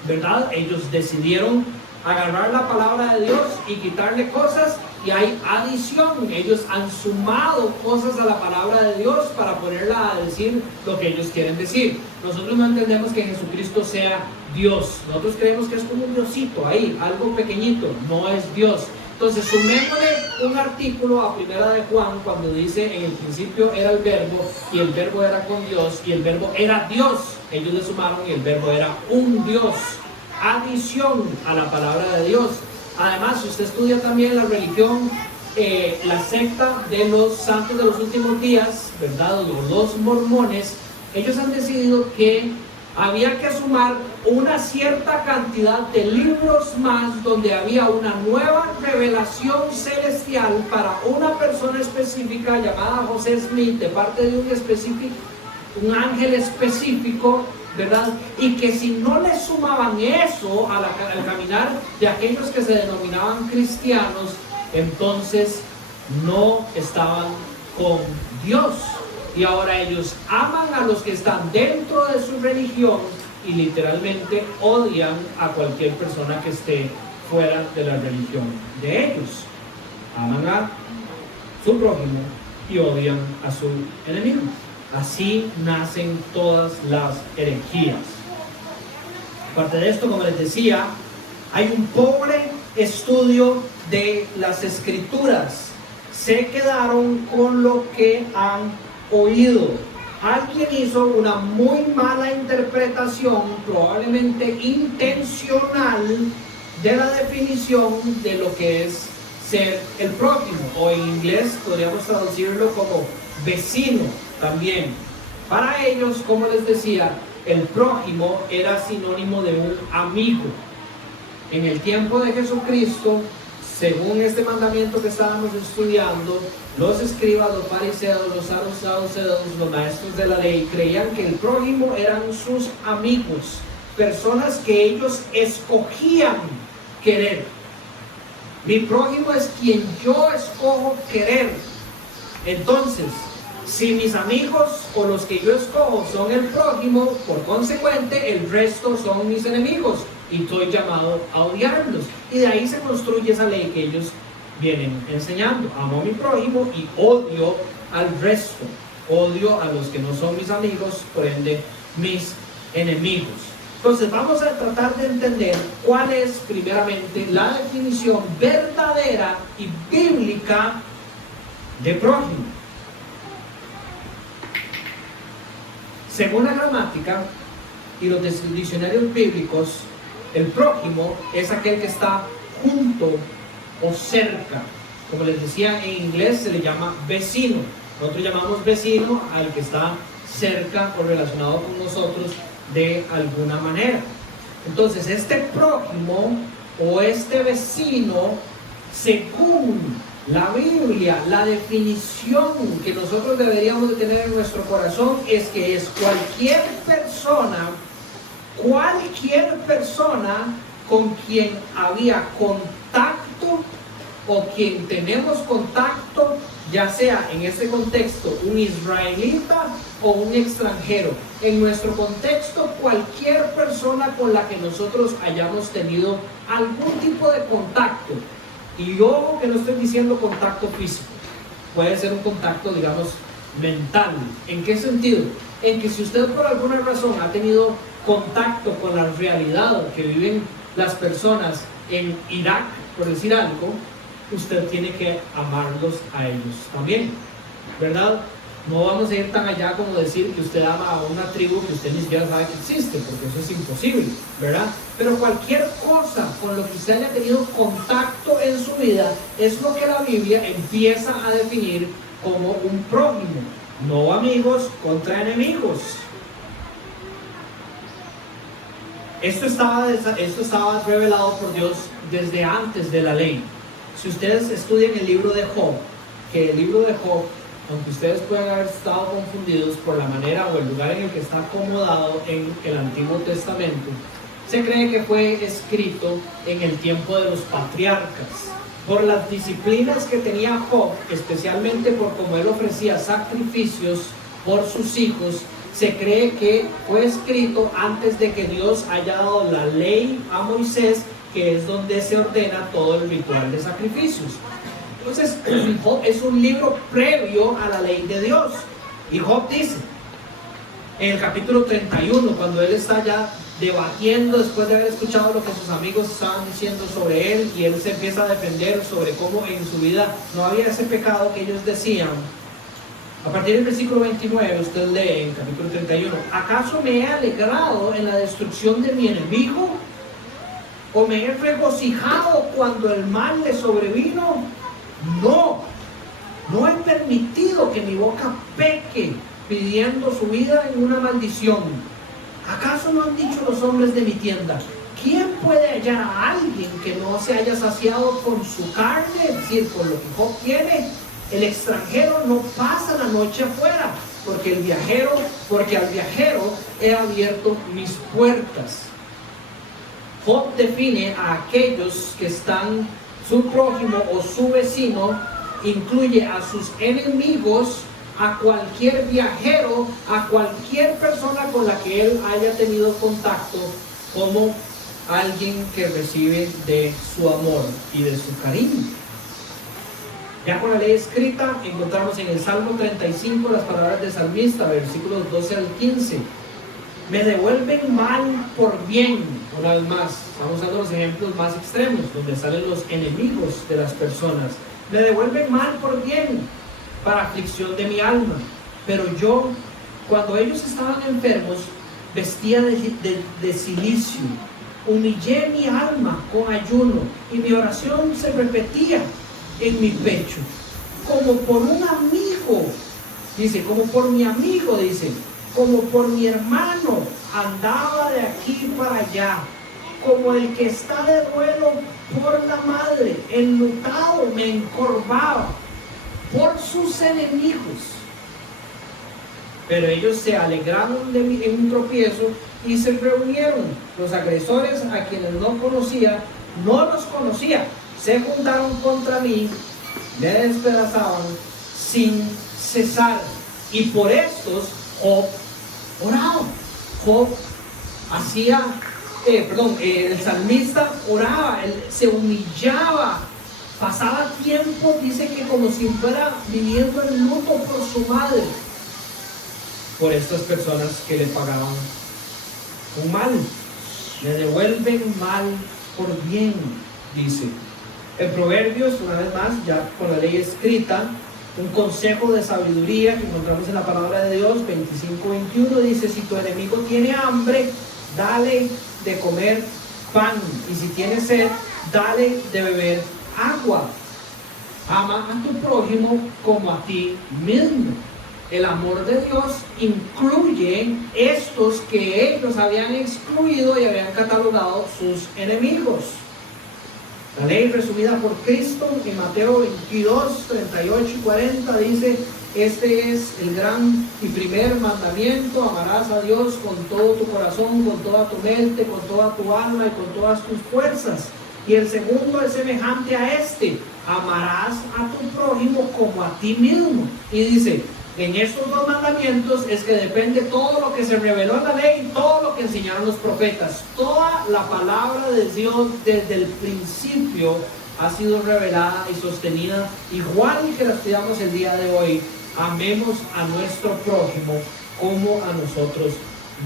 ¿verdad? Ellos decidieron agarrar la palabra de Dios y quitarle cosas, y hay adición. Ellos han sumado cosas a la palabra de Dios para ponerla a decir lo que ellos quieren decir. Nosotros no entendemos que Jesucristo sea Dios. Nosotros creemos que es como un diosito ahí, algo pequeñito. No es Dios. Entonces sumémosle un artículo a Primera de Juan, cuando dice en el principio era el verbo, y el verbo era con Dios, y el verbo era Dios. Ellos le sumaron y el verbo era un Dios. Adición a la palabra de Dios. Además, si usted estudia también la religión, la secta de los santos de los últimos días, ¿verdad?, los mormones, ellos han decidido que había que sumar una cierta cantidad de libros más, donde había una nueva revelación celestial para una persona específica llamada José Smith, de parte de un ángel específico, ¿verdad? Y que si no le sumaban eso al caminar de aquellos que se denominaban cristianos, entonces no estaban con Dios. Y ahora ellos aman a los que están dentro de su religión y literalmente odian a cualquier persona que esté fuera de la religión de ellos. Aman a su prójimo y odian a su enemigo. Así nacen todas las herejías. Aparte de esto, como les decía, hay un pobre estudio de las escrituras. Se quedaron con lo que han oído. Alguien hizo una muy mala interpretación, probablemente intencional, de la definición de lo que es ser el prójimo, o en inglés podríamos traducirlo como vecino también. Para ellos, como les decía, el prójimo era sinónimo de un amigo. En el tiempo de Jesucristo, según este mandamiento que estábamos estudiando, los escribas, los fariseos, los saduceos, los maestros de la ley, creían que el prójimo eran sus amigos, personas que ellos escogían querer. Mi prójimo es quien yo escojo querer. Entonces, si mis amigos o los que yo escojo son el prójimo, por consecuente el resto son mis enemigos y estoy llamado a odiarlos. Y de ahí se construye esa ley que ellos vienen enseñando. Amo a mi prójimo y odio al resto. Odio a los que no son mis amigos, por ende mis enemigos. Entonces vamos a tratar de entender cuál es primeramente la definición verdadera y bíblica de prójimo. Según la gramática y los diccionarios bíblicos, el prójimo es aquel que está junto o cerca. Como les decía, en inglés se le llama vecino. Nosotros llamamos vecino al que está cerca o relacionado con nosotros de alguna manera. Entonces, este prójimo o este vecino, según la Biblia, la definición que nosotros deberíamos de tener en nuestro corazón es que es cualquier persona con quien había contacto o quien tenemos contacto, ya sea en este contexto un israelita o un extranjero. En nuestro contexto, cualquier persona con la que nosotros hayamos tenido algún tipo de contacto. Y ojo que no estoy diciendo contacto físico, puede ser un contacto, digamos, mental. ¿En qué sentido? En que si usted por alguna razón ha tenido contacto con la realidad que viven las personas en Irak, por decir algo, usted tiene que amarlos a ellos también, ¿verdad? No vamos a ir tan allá como decir que usted ama a una tribu que usted ni siquiera sabe que existe, porque eso es imposible, ¿verdad? Pero cualquier cosa con lo que usted haya tenido contacto en su vida es lo que la Biblia empieza a definir como un prójimo. No amigos contra enemigos. Esto estaba revelado por Dios desde antes de la ley. Si ustedes estudian el libro de Job, que el libro de Job, aunque ustedes puedan haber estado confundidos por la manera o el lugar en el que está acomodado en el Antiguo Testamento, se cree que fue escrito en el tiempo de los patriarcas. Por las disciplinas que tenía Job, especialmente por cómo él ofrecía sacrificios por sus hijos, se cree que fue escrito antes de que Dios haya dado la ley a Moisés, que es donde se ordena todo el ritual de sacrificios. Entonces, Job es un libro previo a la ley de Dios. Y Job dice, en el capítulo 31, cuando él está ya debatiendo después de haber escuchado lo que sus amigos estaban diciendo sobre él, y él se empieza a defender sobre cómo en su vida no había ese pecado que ellos decían. A partir del versículo 29, usted lee en el capítulo 31, ¿acaso me he alegrado en la destrucción de mi enemigo? ¿O me he regocijado cuando el mal le sobrevino? No he permitido que mi boca peque pidiendo su vida en una maldición. ¿Acaso no han dicho los hombres de mi tienda? ¿Quién puede hallar a alguien que no se haya saciado con su carne? Es decir, con lo que Job tiene. El extranjero no pasa la noche afuera, porque al viajero he abierto mis puertas. Job define a aquellos que están, su prójimo o su vecino, incluye a sus enemigos, a cualquier viajero, a cualquier persona con la que él haya tenido contacto, como alguien que recibe de su amor y de su cariño. Ya con la ley escrita encontramos en el Salmo 35 las palabras del salmista, versículos 12 al 15. Me devuelven mal por bien. Una vez más, estamos usando los ejemplos más extremos, donde salen los enemigos de las personas. Me devuelven mal por bien, para aflicción de mi alma. Pero yo, cuando ellos estaban enfermos, vestía de cilicio. Humillé mi alma con ayuno, y mi oración se repetía en mi pecho, como por un amigo, dice, como por mi amigo, dice, como por mi hermano, andaba de aquí para allá, como el que está de duelo por la madre, enlutado me encorvaba por sus enemigos. Pero ellos se alegraron de mí en un tropiezo y se reunieron. Los agresores, a quienes no los conocía, se juntaron contra mí, me despedazaban sin cesar. Y por estos Job oraba. Job hacía, el salmista oraba, él se humillaba, pasaba tiempo, dice que como si fuera viviendo el luto por su madre, por estas personas que le pagaban un mal. Me devuelven mal por bien, dice. En Proverbios, una vez más, ya con la ley escrita, un consejo de sabiduría que encontramos en la palabra de Dios, 25-21, dice: si tu enemigo tiene hambre, dale de comer pan, y si tiene sed, dale de beber agua. Ama a tu prójimo como a ti mismo. El amor de Dios incluye estos que ellos habían excluido y habían catalogado sus enemigos. La ley resumida por Cristo en Mateo 22, 38 y 40 dice: este es el gran y primer mandamiento: amarás a Dios con todo tu corazón, con toda tu mente, con toda tu alma y con todas tus fuerzas. Y el segundo es semejante a este: amarás a tu prójimo como a ti mismo. Y dice, en estos dos mandamientos es que depende todo lo que se reveló en la ley y todo lo que enseñaron los profetas. Toda la palabra de Dios desde el principio ha sido revelada y sostenida igual que la estudiamos el día de hoy. Amemos a nuestro prójimo como a nosotros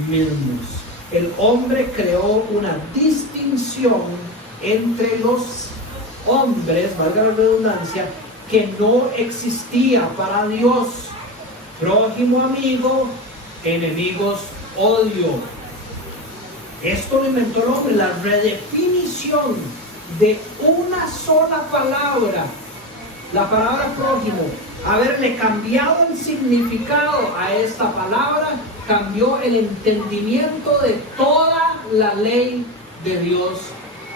mismos. El hombre creó una distinción entre los hombres, valga la redundancia, que no existía para Dios. Prójimo, amigo; enemigos, odio. Esto lo inventó el hombre, la redefinición de una sola palabra, la palabra prójimo. Haberle cambiado el significado a esta palabra cambió el entendimiento de toda la ley de Dios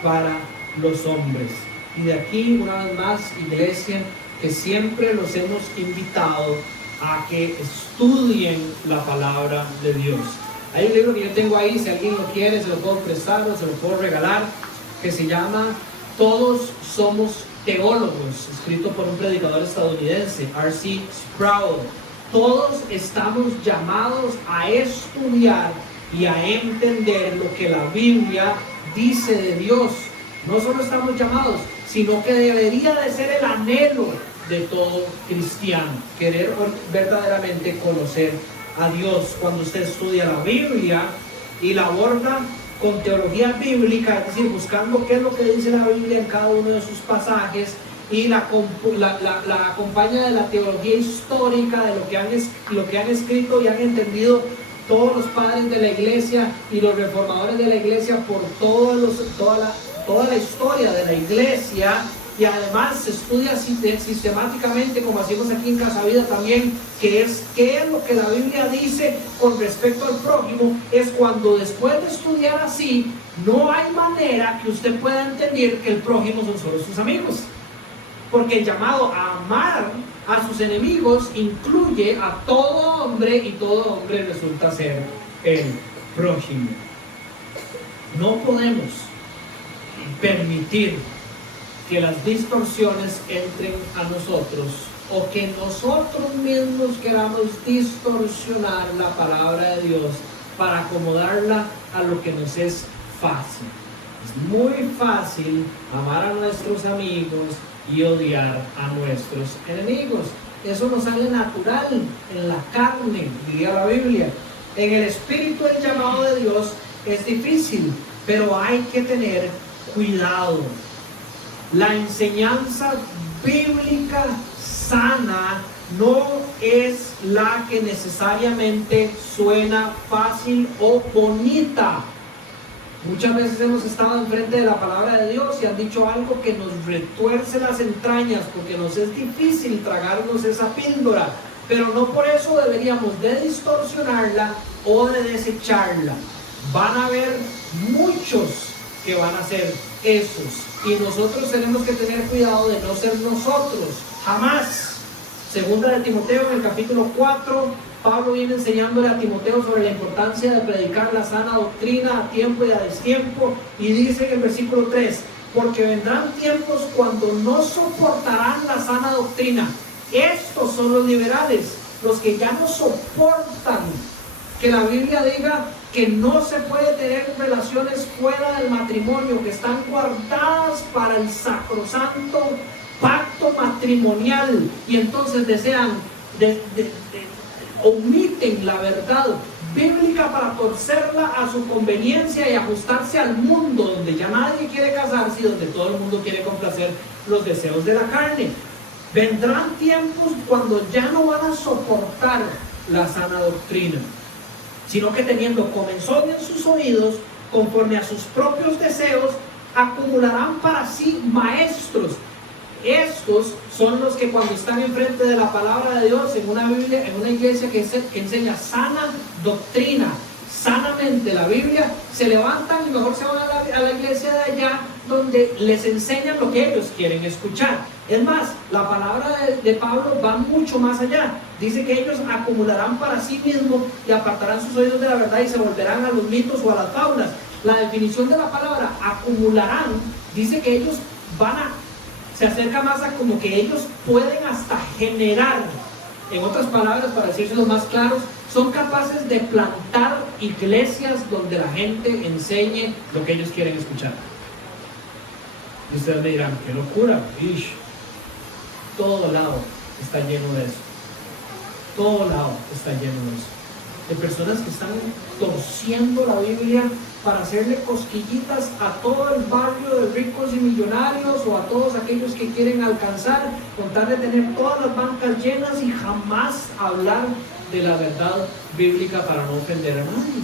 para los hombres. Y de aquí, una vez más, iglesia, que siempre los hemos invitado a que estudien la palabra de Dios. Hay un libro que yo tengo ahí, si alguien lo quiere, se lo puedo prestar o se lo puedo regalar, que se llama Todos Somos Teólogos, escrito por un predicador estadounidense, R.C. Sproul. Todos estamos llamados a estudiar y a entender lo que la Biblia dice de Dios. No solo estamos llamados, sino que debería de ser el anhelo de todo cristiano, querer verdaderamente conocer a Dios. Cuando usted estudia la Biblia y la aborda con teología bíblica, es decir, buscando qué es lo que dice la Biblia en cada uno de sus pasajes, y la acompaña de la teología histórica de lo que han escrito y han entendido todos los padres de la iglesia y los reformadores de la iglesia por toda la historia de la iglesia, y además se estudia sistemáticamente, como hacemos aquí en Casa Vida también, qué es lo que la Biblia dice con respecto al prójimo, es cuando después de estudiar así, no hay manera que usted pueda entender que el prójimo son solo sus amigos. Porque el llamado a amar a sus enemigos incluye a todo hombre, y todo hombre resulta ser el prójimo. No podemos permitir que las distorsiones entren a nosotros, o que nosotros mismos queramos distorsionar la palabra de Dios para acomodarla a lo que nos es fácil. Es muy fácil amar a nuestros amigos y odiar a nuestros enemigos. Eso nos sale natural en la carne, diría la Biblia. En el espíritu, el llamado de Dios es difícil, pero hay que tener cuidado. La enseñanza bíblica sana no es la que necesariamente suena fácil o bonita. Muchas veces hemos estado enfrente de la palabra de Dios y han dicho algo que nos retuerce las entrañas porque nos es difícil tragarnos esa píldora, pero no por eso deberíamos de distorsionarla o de desecharla. Van a haber muchos que van a ser esos, y nosotros tenemos que tener cuidado de no ser nosotros, jamás. Segunda de Timoteo, en el capítulo 4, Pablo viene enseñándole a Timoteo sobre la importancia de predicar la sana doctrina a tiempo y a destiempo, y dice en el versículo 3, porque vendrán tiempos cuando no soportarán la sana doctrina. Estos son los liberales, los que ya no soportan que la Biblia diga que no se puede tener relaciones fuera del matrimonio, que están guardadas para el sacrosanto pacto matrimonial, y entonces desean, omiten la verdad bíblica para torcerla a su conveniencia y ajustarse al mundo, donde ya nadie quiere casarse y donde todo el mundo quiere complacer los deseos de la carne. Vendrán tiempos cuando ya no van a soportar la sana doctrina, sino que teniendo comezón en sus oídos, conforme a sus propios deseos, acumularán para sí maestros. Estos son los que cuando están enfrente de la palabra de Dios en una Biblia, en una iglesia que enseña sana doctrina, sanamente la Biblia, se levantan y mejor se van a la iglesia de allá donde les enseñan lo que ellos quieren escuchar. Es más, la palabra de Pablo va mucho más allá. Dice que ellos acumularán para sí mismos y apartarán sus oídos de la verdad y se volverán a los mitos o a las fábulas. La definición de la palabra acumularán dice que ellos se acerca más a como que ellos pueden hasta generar. En otras palabras, para decirlo más claros, son capaces de plantar iglesias donde la gente enseñe lo que ellos quieren escuchar. Y ustedes me dirán, qué locura, ish. Todo lado está lleno de eso. Todo lado está lleno de eso. De personas que están torciendo la Biblia para hacerle cosquillitas a todo el barrio de ricos y millonarios, o a todos aquellos que quieren alcanzar, con tal de tener todas las bancas llenas y jamás hablar de la verdad bíblica para no ofender a nadie.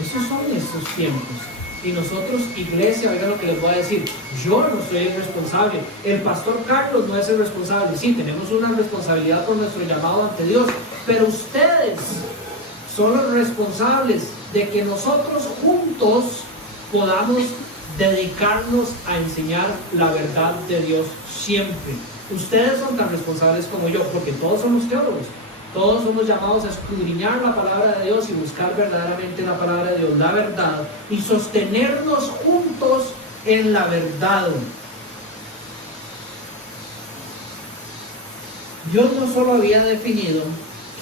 Esos son estos tiempos. Y nosotros, iglesia, oigan lo que les voy a decir, yo no soy el responsable, el pastor Carlos no es el responsable. Sí, tenemos una responsabilidad por nuestro llamado ante Dios, pero ustedes son los responsables de que nosotros juntos podamos dedicarnos a enseñar la verdad de Dios siempre. Ustedes son tan responsables como yo, porque todos somos teólogos. Todos somos llamados a escudriñar la palabra de Dios y buscar verdaderamente la palabra de Dios, la verdad, y sostenernos juntos en la verdad. Dios no solo había definido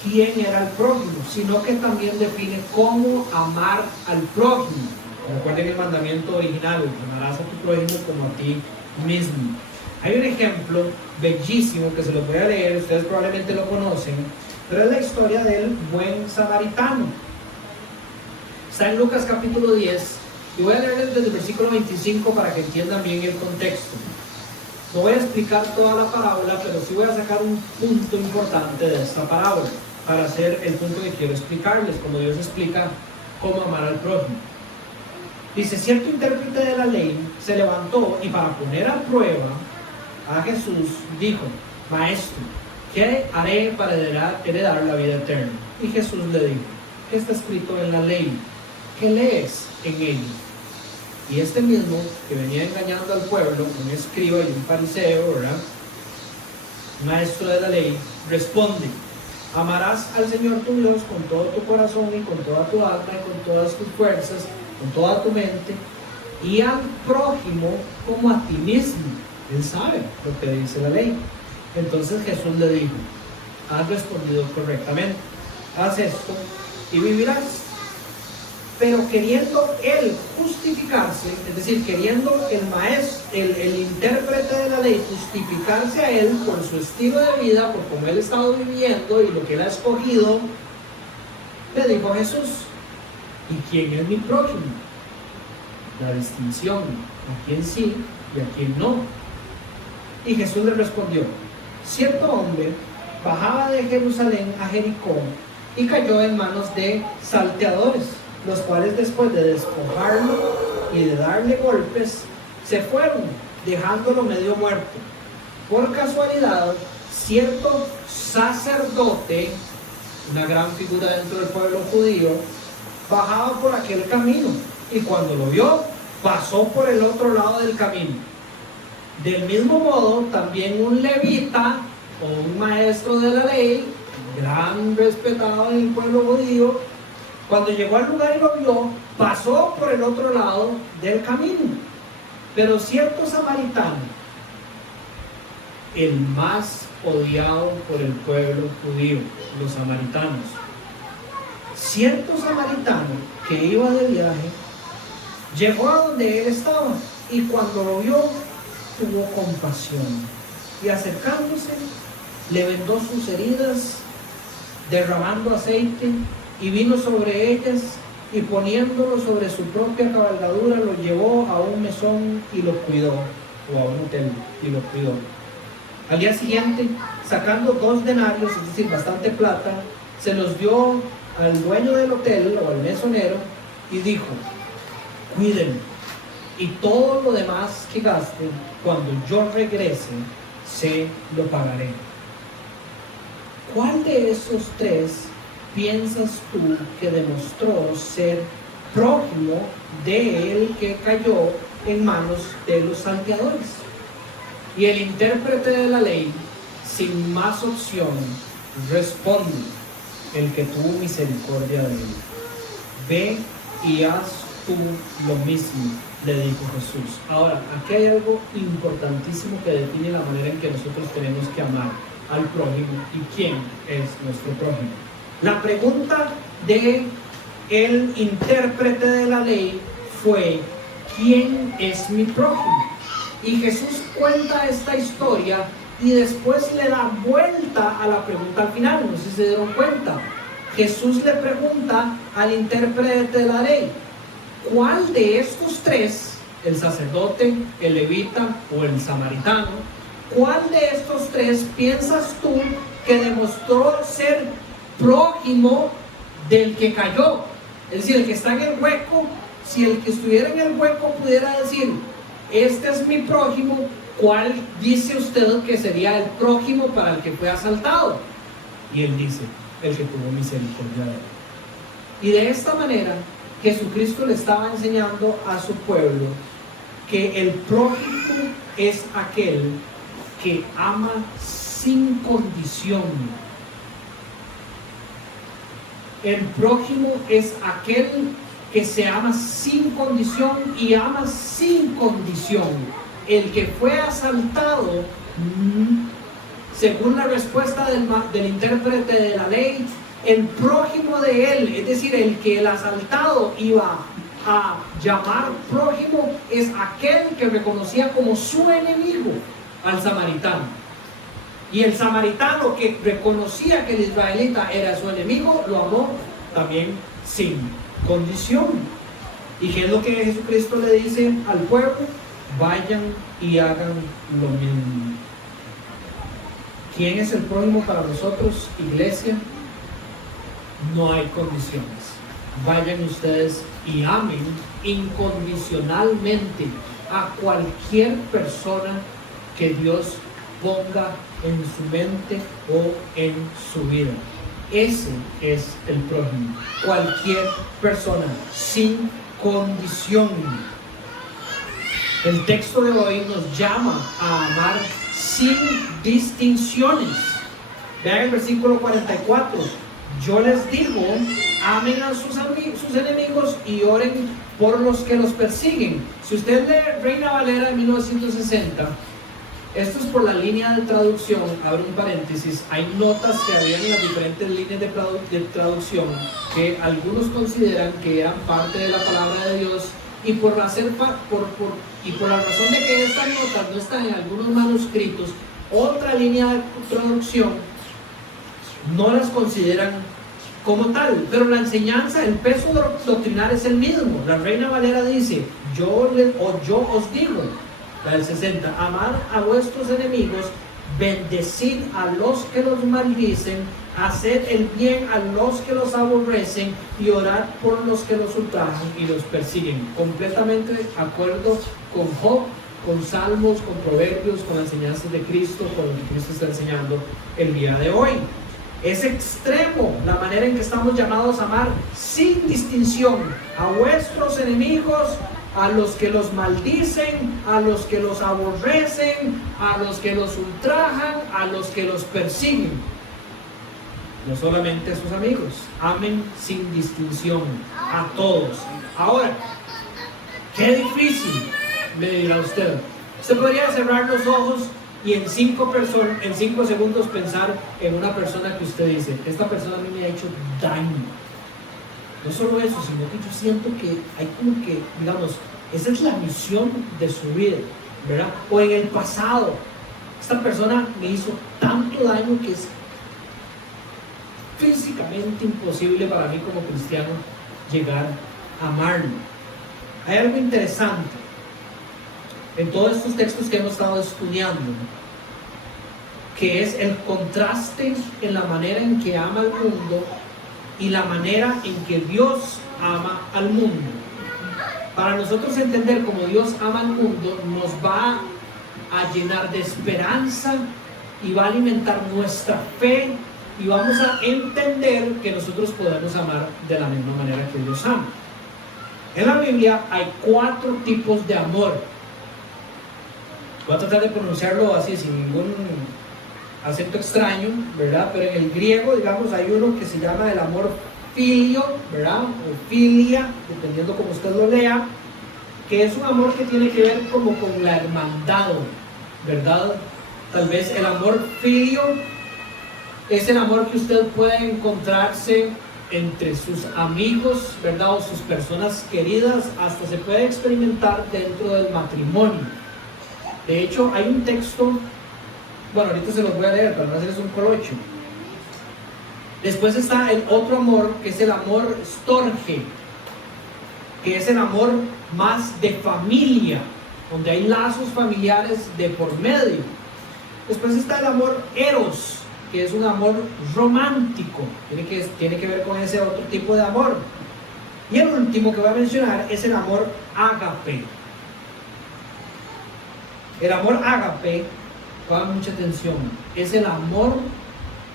quién era el prójimo, sino que también define cómo amar al prójimo. Recuerden el mandamiento original: amarás a tu prójimo como a ti mismo. Hay un ejemplo bellísimo que se los voy a leer, ustedes probablemente lo conocen, pero es la historia del buen samaritano. Está en Lucas capítulo 10, y voy a leerles desde el versículo 25 para que entiendan bien el contexto. No voy a explicar toda la parábola, pero sí voy a sacar un punto importante de esta parábola para hacer el punto que quiero explicarles, como Dios explica cómo amar al prójimo. Dice: cierto intérprete de la ley se levantó y, para poner a prueba a Jesús, dijo: Maestro, ¿qué haré para heredar la vida eterna? Y Jesús le dijo: ¿qué está escrito en la ley? ¿Qué lees en ella? Y este mismo, que venía engañando al pueblo, un escriba y un fariseo, ¿verdad?, maestro de la ley, responde: amarás al Señor tu Dios con todo tu corazón y con toda tu alma y con todas tus fuerzas, con toda tu mente, y al prójimo como a ti mismo. Él sabe lo que dice la ley. Entonces Jesús le dijo: has respondido correctamente, haz esto y vivirás. Pero queriendo él justificarse, es decir, queriendo el maestro, el intérprete de la ley, justificarse a él por su estilo de vida, por cómo él ha estado viviendo y lo que él ha escogido, le dijo a Jesús: ¿y quién es mi prójimo? La distinción, a quién sí y a quién no. Y Jesús le respondió: cierto hombre bajaba de Jerusalén a Jericó y cayó en manos de salteadores, los cuales, después de despojarlo y de darle golpes, se fueron, dejándolo medio muerto. Por casualidad, cierto sacerdote, una gran figura dentro del pueblo judío, bajaba por aquel camino, y cuando lo vio, pasó por el otro lado del camino. Del mismo modo, también un levita o un maestro de la ley, gran respetado en el pueblo judío, cuando llegó al lugar y lo vio, pasó por el otro lado del camino. Pero cierto samaritano, el más odiado por el pueblo judío, los samaritanos, cierto samaritano que iba de viaje, llegó a donde él estaba, y cuando lo vio, tuvo compasión, y acercándose, le vendó sus heridas, derramando aceite y vino sobre ellas, y poniéndolo sobre su propia cabalgadura, lo llevó a un mesón y lo cuidó, o a un hotel y lo cuidó. Al día siguiente, sacando 2 denarios, es decir, bastante plata, se los dio al dueño del hotel o al mesonero y dijo: cuídenlo, y todo lo demás que gasten, cuando yo regrese, se lo pagaré. ¿Cuál de esos 3 piensas tú que demostró ser prójimo de él que cayó en manos de los salteadores? Y el intérprete de la ley, sin más opción, responde: el que tuvo misericordia de él. Ve y haz tú lo mismo, le dijo Jesús. Ahora, aquí hay algo importantísimo que define la manera en que nosotros tenemos que amar al prójimo y quién es nuestro prójimo. La pregunta de el intérprete de la ley fue: ¿quién es mi prójimo? Y Jesús cuenta esta historia y después le da vuelta a la pregunta al final. No sé si se dieron cuenta. Jesús le pregunta al intérprete de la ley: ¿cuál de estos 3, el sacerdote, el levita o el samaritano, cuál de estos 3 piensas tú que demostró ser prójimo del que cayó? Es decir, el que está en el hueco, si el que estuviera en el hueco pudiera decir: este es mi prójimo, ¿cuál dice usted que sería el prójimo para el que fue asaltado? Y él dice: el que tuvo misericordia de él. Y de esta manera, Jesucristo le estaba enseñando a su pueblo que el prójimo es aquel que ama sin condición. El prójimo es aquel que se ama sin condición y ama sin condición. El que fue asaltado, según la respuesta del intérprete de la ley, el prójimo de él, es decir, el que el asaltado iba a llamar prójimo, es aquel que reconocía como su enemigo al samaritano. Y el samaritano que reconocía que el israelita era su enemigo, lo amó también sin condición. ¿Y qué es lo que Jesucristo le dice al pueblo? Vayan y hagan lo mismo. ¿Quién es el prójimo para nosotros, iglesia? No hay condiciones. Vayan ustedes y amen incondicionalmente a cualquier persona que Dios ponga en su mente o en su vida. Ese es el prójimo. Cualquier persona, sin condición. El texto de hoy nos llama a amar sin distinciones. Vean el versículo 44. Yo les digo, amen a sus enemigos y oren por los que los persiguen. Si usted lee Reina Valera de 1960, esto es por la línea de traducción, abro un paréntesis, hay notas que habían en las diferentes líneas de traducción que algunos consideran que eran parte de la palabra de Dios, y por la razón de que estas notas no están en algunos manuscritos, otra línea de traducción no las consideran como tal, pero la enseñanza, el peso doctrinal es el mismo. La Reina Valera dice, yo os digo, la del 60, amad a vuestros enemigos, bendecid a los que los maldicen, haced el bien a los que los aborrecen y orad por los que los ultrajan y los persiguen. Completamente de acuerdo con Job, con Salmos, con Proverbios, con enseñanzas de Cristo, con lo que Cristo está enseñando el día de hoy. Es extremo la manera en que estamos llamados a amar sin distinción a vuestros enemigos, a los que los maldicen, a los que los aborrecen, a los que los ultrajan, a los que los persiguen. No solamente a sus amigos, amen sin distinción a todos. Ahora, qué difícil, me dirá usted. Usted podría cerrar los ojos y en 5 segundos pensar en una persona que usted dice, esta persona a mí me ha hecho daño. No solo eso, sino que yo siento que hay como que, digamos, esa es la misión de su vida, ¿verdad? O en el pasado, esta persona me hizo tanto daño que es físicamente imposible para mí como cristiano llegar a amarlo. Hay algo interesante en todos estos textos que hemos estado estudiando, que es el contraste en la manera en que ama al mundo y la manera en que Dios ama al mundo. Para nosotros entender cómo Dios ama al mundo, nos va a llenar de esperanza y va a alimentar nuestra fe, y vamos a entender que nosotros podemos amar de la misma manera que Dios ama. En la Biblia hay 4 tipos de amor. Voy a tratar de pronunciarlo así, sin ningún acento extraño, ¿verdad? Pero en el griego, digamos, hay uno que se llama el amor filio, ¿verdad? O filia, dependiendo como usted lo lea, que es un amor que tiene que ver como con la hermandad, ¿verdad? Tal vez el amor filio es el amor que usted puede encontrarse entre sus amigos, ¿verdad? O sus personas queridas, hasta se puede experimentar dentro del matrimonio. De hecho, hay un texto, bueno, ahorita se los voy a leer para no hacerles un colocho. Después está el otro amor, que es el amor storge, que es el amor más de familia, donde hay lazos familiares de por medio. Después está el amor eros, que es un amor romántico, tiene que ver con ese otro tipo de amor. Y el último que voy a mencionar es el amor ágape. El amor ágape, pongan mucha atención, es el amor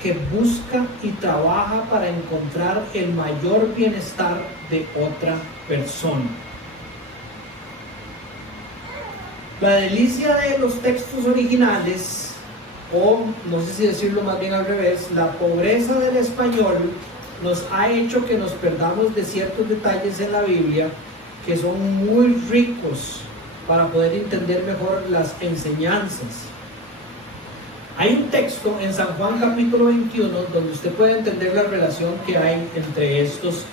que busca y trabaja para encontrar el mayor bienestar de otra persona. La delicia de los textos originales, o no sé si decirlo más bien al revés, la pobreza del español nos ha hecho que nos perdamos de ciertos detalles en la Biblia que son muy ricos para poder entender mejor las enseñanzas. Hay un texto en San Juan capítulo 21 donde usted puede entender la relación que hay entre estos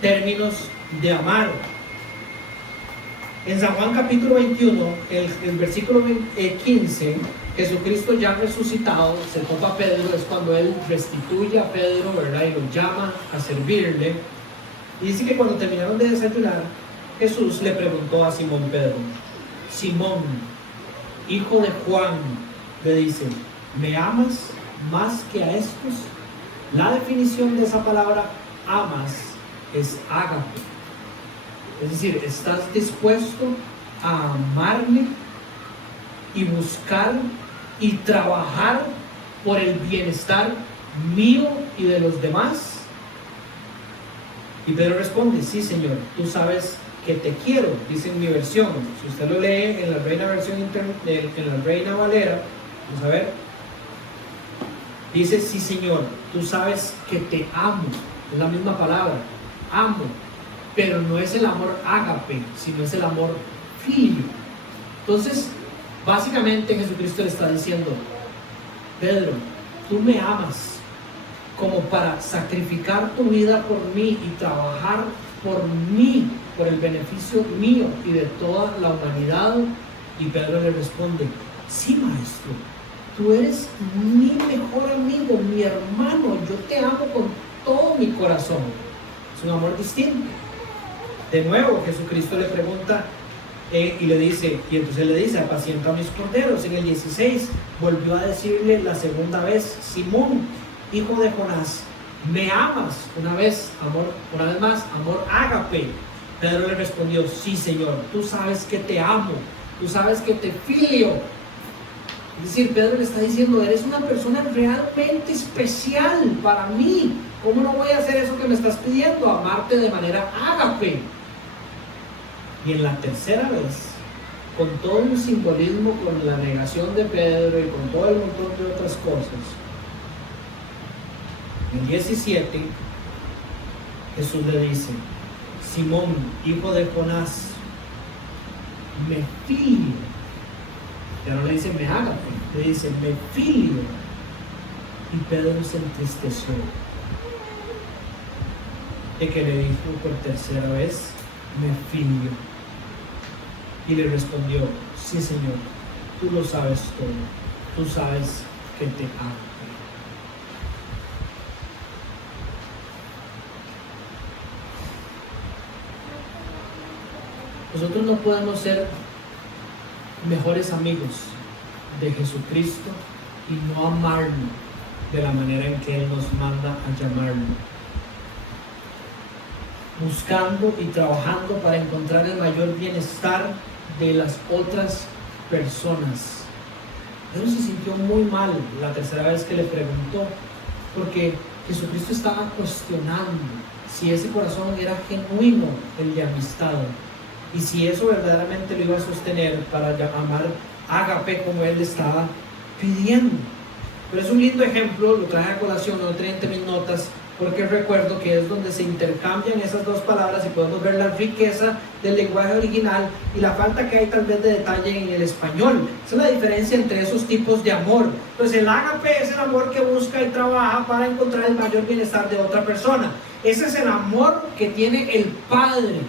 términos de amar. En San Juan capítulo 21, el versículo 15, Jesucristo ya resucitado se topa a Pedro, es cuando él restituye a Pedro, ¿verdad? Y lo llama a servirle. Y dice que cuando terminaron de desayunar, Jesús le preguntó a Simón Pedro: Simón, hijo de Juan, le dice, ¿me amas más que a estos? La definición de esa palabra amas es ágape. Es decir, ¿estás dispuesto a amarme y buscar y trabajar por el bienestar mío y de los demás? Y Pedro responde, sí, Señor, tú sabes que te quiero, dice en mi versión. Si usted lo lee en la Reina en la Reina Valera, vamos a ver, dice, sí, Señor, tú sabes que te amo. Es la misma palabra, amo, pero no es el amor ágape, sino es el amor filio. Entonces, básicamente Jesucristo le está diciendo, Pedro, tú me amas como para sacrificar tu vida por mí y trabajar por mí, por el beneficio mío y de toda la humanidad. Y Pedro le responde, sí, maestro, tú eres mi mejor amigo, mi hermano, yo te amo con todo mi corazón. Es un amor distinto. De nuevo Jesucristo le pregunta y le dice, y entonces le dice, apacienta mis corderos. En el 16 volvió a decirle la segunda vez, Simón, hijo de Jonás, ¿me amas? Una vez más, amor ágape. Pedro le respondió, sí, Señor, tú sabes que te amo, tú sabes que te filio. Es decir, Pedro le está diciendo, eres una persona realmente especial para mí. ¿Cómo no voy a hacer eso que me estás pidiendo? Amarte de manera ágape. Y en la tercera vez, con todo un simbolismo, con la negación de Pedro y con todo el montón de otras cosas, en el 17, Jesús le dice, Simón, hijo de Jonás, me filio. Ya no le dice me ágape, le dice me filio. Y Pedro se entristeció de que le dijo por tercera vez me filio. Y le respondió, sí, Señor, tú lo sabes todo, tú sabes que te amo. Nosotros no podemos ser mejores amigos de Jesucristo y no amarlo de la manera en que Él nos manda a llamarlo. Buscando y trabajando para encontrar el mayor bienestar de las otras personas. Pedro se sintió muy mal la tercera vez que le preguntó, porque Jesucristo estaba cuestionando si ese corazón era genuino, el de amistad, y si eso verdaderamente lo iba a sostener para amar ágape como Él le estaba pidiendo. Pero es un lindo ejemplo, lo traje a colación, lo traje entre mis notas, porque recuerdo que es donde se intercambian esas dos palabras y podemos ver la riqueza del lenguaje original y la falta que hay tal vez de detalle en el español. Esa es la diferencia entre esos tipos de amor. Entonces el ágape es el amor que busca y trabaja para encontrar el mayor bienestar de otra persona. Ese es el amor que tiene el Padre.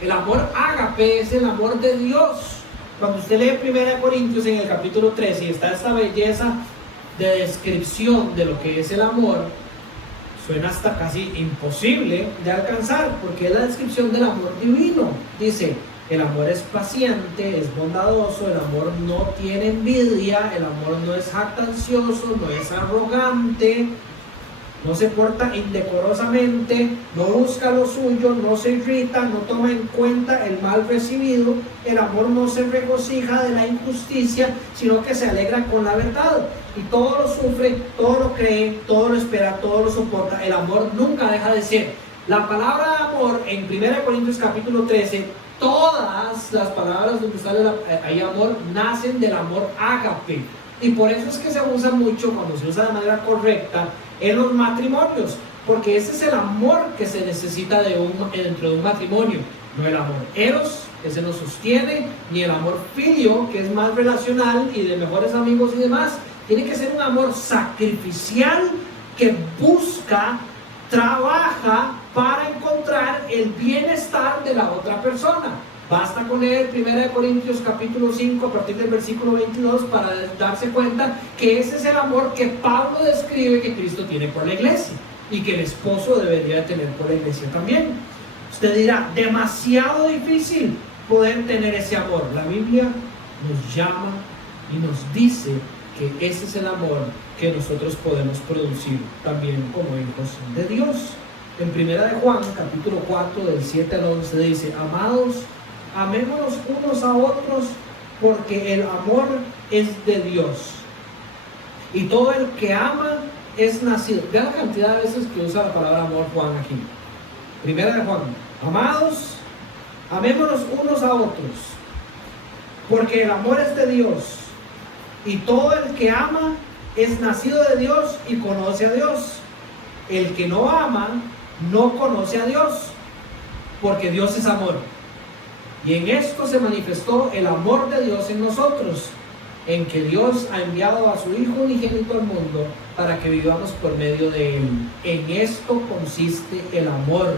El amor ágape es el amor de Dios. Cuando usted lee 1 Corintios en el capítulo 13 y está esta belleza de descripción de lo que es el amor, suena hasta casi imposible de alcanzar, porque es la descripción del amor divino. Dice, el amor es paciente, es bondadoso, el amor no tiene envidia, el amor no es jactancioso, no es arrogante, no se porta indecorosamente, no busca lo suyo, no se irrita, no toma en cuenta el mal recibido. El amor no se regocija de la injusticia, sino que se alegra con la verdad. Y todo lo sufre, todo lo cree, todo lo espera, todo lo soporta. El amor nunca deja de ser. La palabra amor en 1 Corintios capítulo 13, todas las palabras donde sale ahí amor, nacen del amor ágape. Y por eso es que se usa mucho, cuando se usa de manera correcta, en los matrimonios, porque ese es el amor que se necesita dentro de un matrimonio, no el amor eros, que se nos sostiene, ni el amor filio, que es más relacional y de mejores amigos y demás. Tiene que ser un amor sacrificial que busca, trabaja para encontrar el bienestar de la otra persona. Basta con leer 1 Corintios capítulo 5 a partir del versículo 22 para darse cuenta que ese es el amor que Pablo describe que Cristo tiene por la iglesia y que el esposo debería tener por la iglesia también. Usted dirá, demasiado difícil poder tener ese amor. La Biblia nos llama y nos dice que ese es el amor que nosotros podemos producir también como hijos de Dios. En 1 de Juan capítulo 4 del 7 al 11 dice, amados, amémonos unos a otros porque el amor es de Dios. Y todo el que ama es nacido. Vean la cantidad de veces que usa la palabra amor Juan aquí. Primera de Juan: amados, amémonos unos a otros, porque el amor es de Dios. Y todo el que ama es nacido de Dios y conoce a Dios. El que no ama no conoce a Dios, porque Dios es amor. Y en esto se manifestó el amor de Dios en nosotros, en que Dios ha enviado a su Hijo unigénito al mundo para que vivamos por medio de Él. En esto consiste el amor.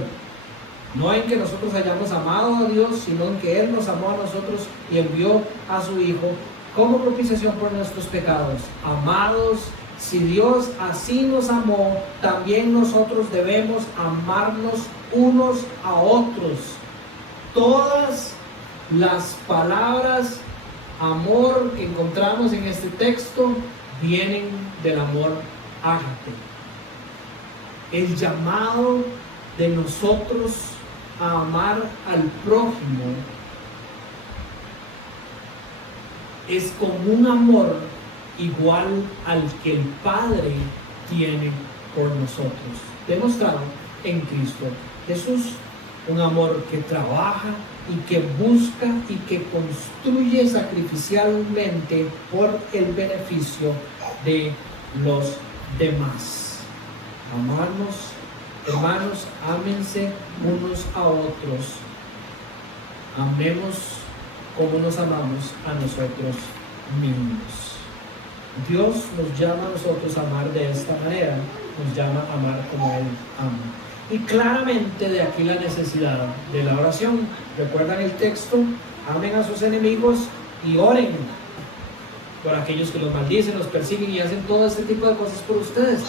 No en que nosotros hayamos amado a Dios, sino en que Él nos amó a nosotros y envió a su Hijo como propiciación por nuestros pecados. Amados, si Dios así nos amó, también nosotros debemos amarnos unos a otros. Todas las palabras amor que encontramos en este texto vienen del amor ágape. El llamado de nosotros a amar al prójimo es como un amor igual al que el Padre tiene por nosotros, demostrado en Cristo Jesús. Un amor que trabaja y que busca y que construye sacrificialmente por el beneficio de los demás. Amarnos, hermanos, ámense unos a otros. Amemos como nos amamos a nosotros mismos. Dios nos llama a nosotros a amar de esta manera, nos llama a amar como Él ama. Y claramente de aquí la necesidad de la oración. ¿Recuerdan el texto? Amen a sus enemigos y oren por aquellos que los maldicen, los persiguen y hacen todo este tipo de cosas por ustedes.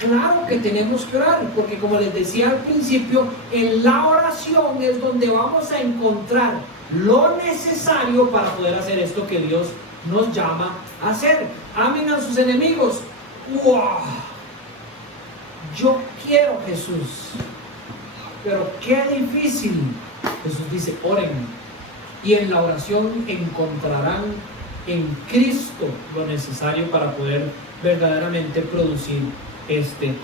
Claro que tenemos que orar, porque como les decía al principio, en la oración es donde vamos a encontrar lo necesario para poder hacer esto que Dios nos llama a hacer. Amen a sus enemigos. ¡Wow! Yo quiero Jesús, pero qué difícil. Jesús dice: oren, y en la oración encontrarán en Cristo lo necesario para poder verdaderamente producir este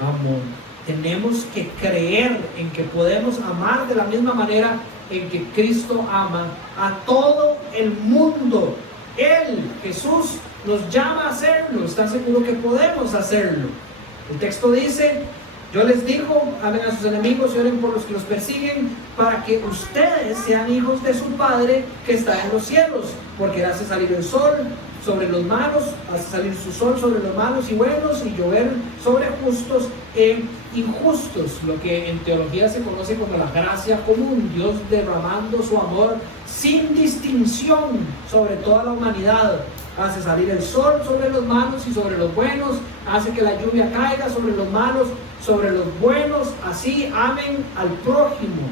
amor. Tenemos que creer en que podemos amar de la misma manera en que Cristo ama a todo el mundo. Él, Jesús, nos llama a hacerlo. ¿Está seguro que podemos hacerlo? El texto dice: yo les digo, amen a sus enemigos y oren por los que los persiguen, para que ustedes sean hijos de su Padre que está en los cielos, porque Él hace salir el sol sobre los malos, hace salir su sol sobre los malos y buenos, y llover sobre justos e injustos, lo que en teología se conoce como la gracia común. Dios derramando su amor sin distinción sobre toda la humanidad. Hace salir el sol sobre los malos y sobre los buenos, hace que la lluvia caiga sobre los malos, sobre los buenos. Así amen al prójimo.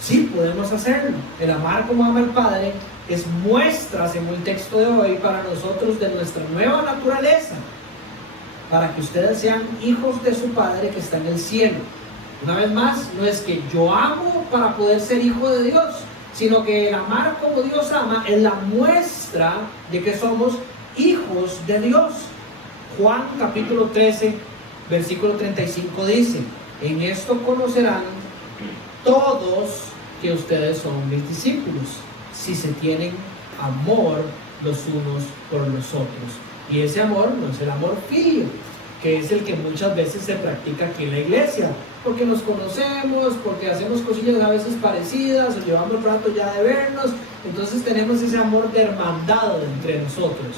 Sí, podemos hacerlo. El amar como ama el Padre es muestra, según el texto de hoy, para nosotros de nuestra nueva naturaleza, para que ustedes sean hijos de su Padre que está en el cielo. Una vez más, no es que yo amo para poder ser hijo de Dios, sino que el amar como Dios ama es la muestra de que somos hijos de Dios. Juan capítulo 13, versículo 35 dice: en esto conocerán todos que ustedes son mis discípulos, si se tienen amor los unos por los otros. Y ese amor no es el amor filio, que es el que muchas veces se practica aquí en la iglesia, porque nos conocemos, porque hacemos cosillas a veces parecidas, o llevamos rato ya de vernos, entonces tenemos ese amor de hermandad entre nosotros.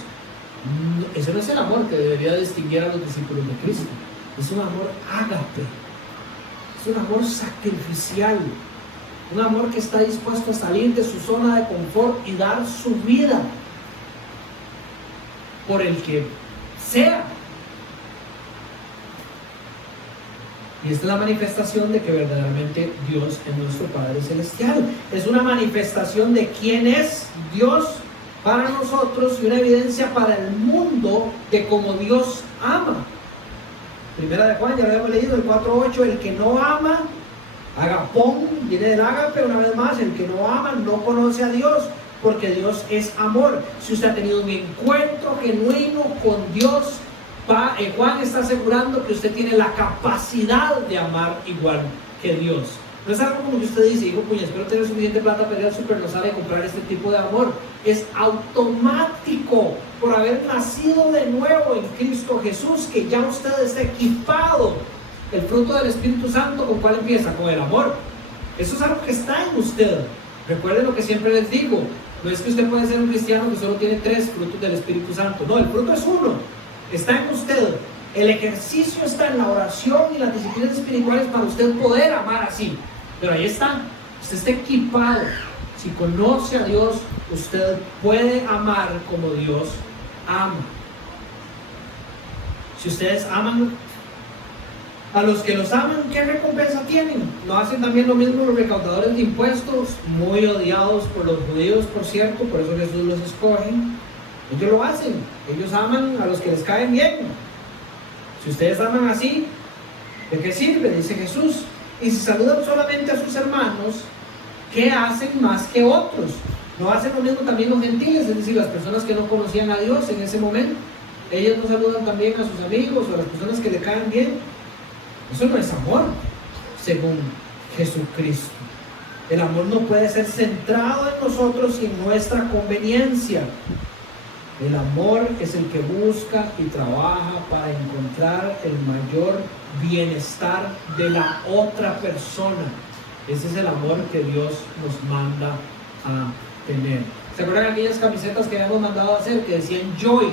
Ese no es el amor que debería distinguir a los discípulos de Cristo. Es un amor ágape, es un amor sacrificial, un amor que está dispuesto a salir de su zona de confort y dar su vida por el que sea. Y esta es la manifestación de que verdaderamente Dios es nuestro Padre Celestial. Es una manifestación de quién es Dios para nosotros y una evidencia para el mundo de cómo Dios ama. Primera de Juan, ya lo habíamos leído, el 4:8: el que no ama Agapón viene del ágape, una vez más, el que no ama no conoce a Dios, porque Dios es amor. Si usted ha tenido un encuentro genuino con Dios, Juan está asegurando que usted tiene la capacidad de amar igual que Dios. No es algo como que usted dice, hijo, puña, espero tener suficiente plata para ir al super, no sale a comprar este tipo de amor. Es automático por haber nacido de nuevo en Cristo Jesús, que ya usted está equipado. El fruto del Espíritu Santo, ¿con cuál empieza? Con el amor. Eso es algo que está en usted. Recuerden lo que siempre les digo, no es que usted puede ser un cristiano que solo tiene 3 frutos del Espíritu Santo. No, el fruto es uno, está en usted. El ejercicio está en la oración y las disciplinas espirituales para usted poder amar así. Pero ahí está, usted está equipado. Si conoce a Dios, usted puede amar como Dios ama. Si ustedes aman a los que los aman, ¿qué recompensa tienen? ¿No hacen también lo mismo los recaudadores de impuestos, muy odiados por los judíos, por cierto? Por eso Jesús los escoge. Ellos lo hacen, ellos aman a los que les caen bien. Si ustedes aman así, ¿de qué sirve? Dice Jesús. Y si saludan solamente a sus hermanos, ¿qué hacen más que otros? ¿No hacen lo mismo también los gentiles? Es decir, las personas que no conocían a Dios en ese momento. Ellos no saludan también a sus amigos o a las personas que le caen bien. Eso no es amor, según Jesucristo. El amor no puede ser centrado en nosotros y en nuestra conveniencia. El amor es el que busca y trabaja para encontrar el mayor bienestar de la otra persona. Ese es el amor que Dios nos manda a tener. ¿Se acuerdan de aquellas camisetas que habíamos mandado a hacer que decían joy?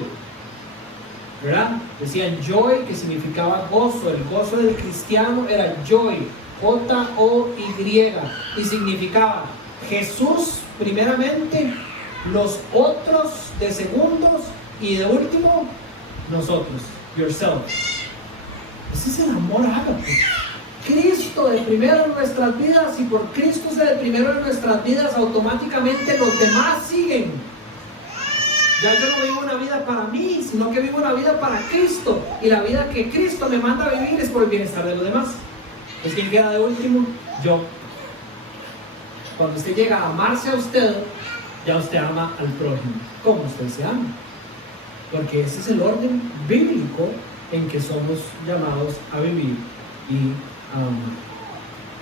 ¿Verdad? Decían joy, que significaba gozo. El gozo del cristiano era joy, J-O-Y, y significaba Jesús primeramente, los otros de segundos, y de último nosotros, yourself. Ese es el amor ágape. Cristo de primero en nuestras vidas, y por Cristo ser el primero en nuestras vidas, automáticamente los demás siguen. Ya yo no vivo una vida para mí, sino que vivo una vida para Cristo, y la vida que Cristo me manda a vivir es por el bienestar de los demás. ¿Es quien queda de último? Yo. Cuando usted llega a amarse a usted, ya usted ama al prójimo, como usted se ama, porque ese es el orden bíblico en que somos llamados a vivir y a amar.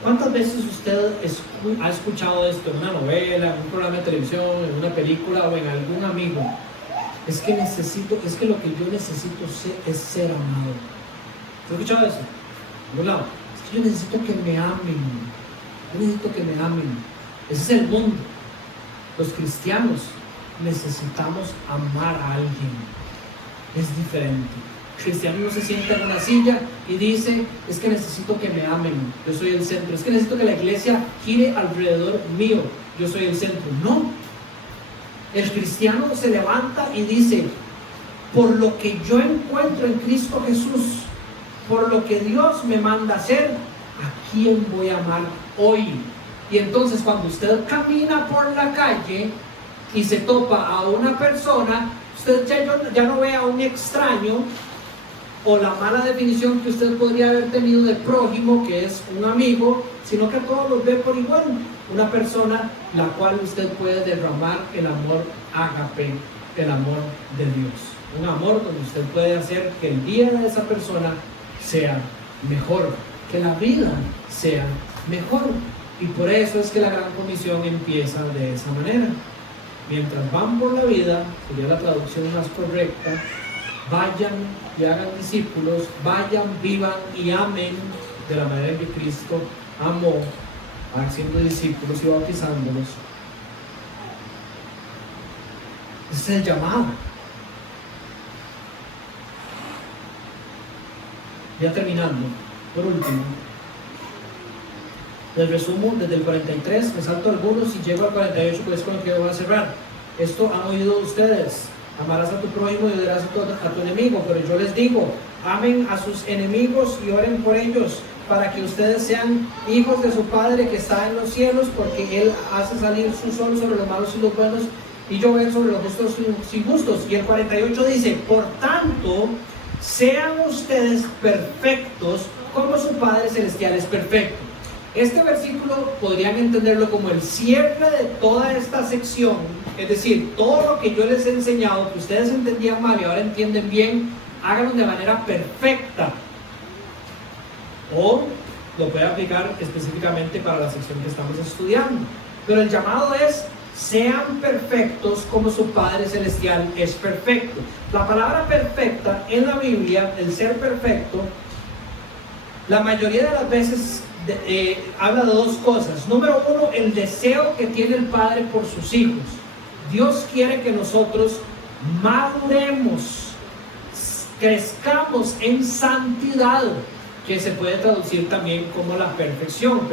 ¿Cuántas veces usted ha escuchado esto en una novela, en un programa de televisión, en una película o en algún amigo? Es que lo que yo necesito es ser amado. ¿Has escuchado eso? En algún lado. Es que yo necesito que me amen. Yo necesito que me amen. Ese es el mundo. Los cristianos necesitamos amar a alguien. Es diferente. El cristiano no se sienta en una silla y dice, es que necesito que me amen, yo soy el centro. Es que necesito que la iglesia gire alrededor mío, yo soy el centro. No. El cristiano se levanta y dice, por lo que yo encuentro en Cristo Jesús, por lo que Dios me manda hacer, ¿a quién voy a amar hoy? Y entonces cuando usted camina por la calle y se topa a una persona, usted ya no ve a un extraño, o la mala definición que usted podría haber tenido de prójimo, que es un amigo, sino que a todos los ve por igual. Una persona la cual usted puede derramar el amor ágape, el amor de Dios. Un amor donde usted puede hacer que el día de esa persona sea mejor, que la vida sea mejor. Y por eso es que la Gran Comisión empieza de esa manera. Mientras van por la vida, sería la traducción más correcta, vayan y hagan discípulos, vayan, vivan y amen de la manera en que Cristo amó, haciendo discípulos y bautizándolos. Ese es el llamado. Ya terminando, por último, les resumo desde el 43, me salto algunos y llego al 48, pues es con lo que voy a cerrar. Esto han oído ustedes: amarás a tu prójimo y odiarás a tu enemigo. Pero yo les digo, amen a sus enemigos y oren por ellos, para que ustedes sean hijos de su Padre que está en los cielos, porque Él hace salir su sol sobre los malos y los buenos, y llover sobre los justos y injustos. Y el 48 dice, por tanto, sean ustedes perfectos como su Padre Celestial es perfecto. Este versículo podrían entenderlo como el cierre de toda esta sección, es decir, todo lo que yo les he enseñado, que ustedes entendían mal y ahora entienden bien, háganlo de manera perfecta. O lo puede aplicar específicamente para la sección que estamos estudiando. Pero el llamado es: sean perfectos como su Padre Celestial es perfecto. La palabra perfecta en la Biblia, el ser perfecto, la mayoría de las veces habla de dos cosas. Número uno, el deseo que tiene el Padre por sus hijos. Dios quiere que nosotros maduremos, crezcamos en santidad, que se puede traducir también como la perfección,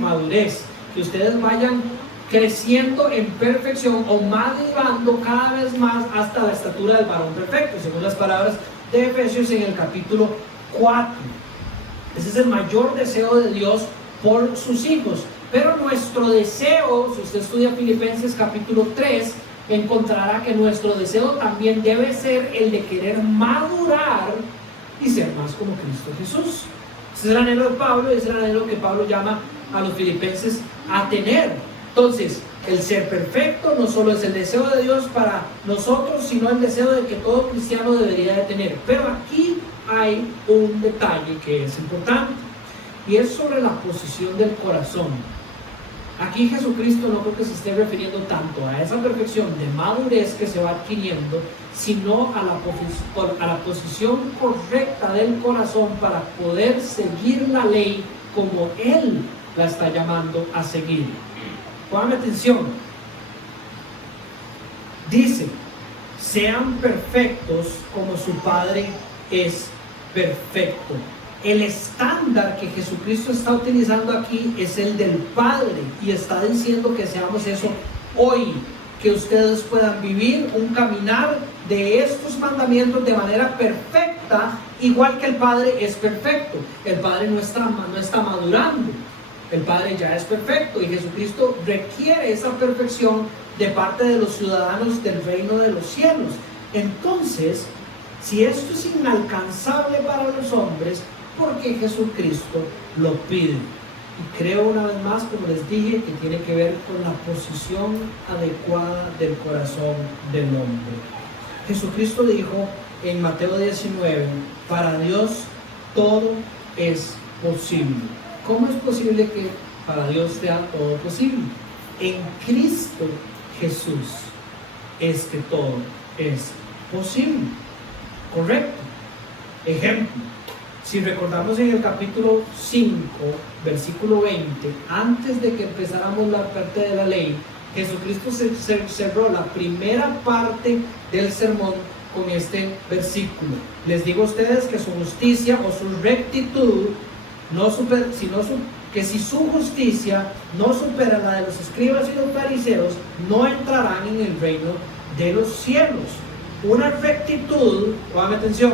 madurez, que ustedes vayan creciendo en perfección o madurando cada vez más hasta la estatura del varón perfecto, según las palabras de Efesios en el capítulo 4. Ese es el mayor deseo de Dios por sus hijos. Pero nuestro deseo, si usted estudia Filipenses capítulo 3, encontrará que nuestro deseo también debe ser el de querer madurar y ser más como Cristo Jesús. Ese es el anhelo de Pablo, y es el anhelo que Pablo llama a los filipenses a tener. Entonces, el ser perfecto no solo es el deseo de Dios para nosotros, sino el deseo de que todo cristiano debería de tener. Pero aquí hay un detalle que es importante, y es sobre la posición del corazón. Aquí Jesucristo no creo que se esté refiriendo tanto a esa perfección de madurez que se va adquiriendo, sino a la posición correcta del corazón para poder seguir la ley como Él la está llamando a seguir. Pongan atención. Dice: sean perfectos como su Padre es perfecto. El estándar que Jesucristo está utilizando aquí es el del Padre, y está diciendo que seamos eso hoy, que ustedes puedan vivir un caminar de estos mandamientos de manera perfecta, igual que el Padre es perfecto. El Padre no está madurando, el Padre ya es perfecto, y Jesucristo requiere esa perfección de parte de los ciudadanos del reino de los cielos. Entonces, si esto es inalcanzable para los hombres, ¿por qué Jesucristo lo pide? Y creo una vez más, como les dije, que tiene que ver con la posición adecuada del corazón del hombre. Jesucristo dijo en Mateo 19: para Dios todo es posible. ¿Cómo es posible que para Dios sea todo posible? En Cristo Jesús es que todo es posible. ¿Correcto? Ejemplo: si recordamos en el capítulo 5, versículo 20, antes de que empezáramos la parte de la ley, Jesucristo cerró la primera parte del sermón con este versículo. Les digo a ustedes que su justicia o su rectitud, si su justicia no supera la de los escribas y los fariseos, no entrarán en el reino de los cielos. Una rectitud, pongan atención,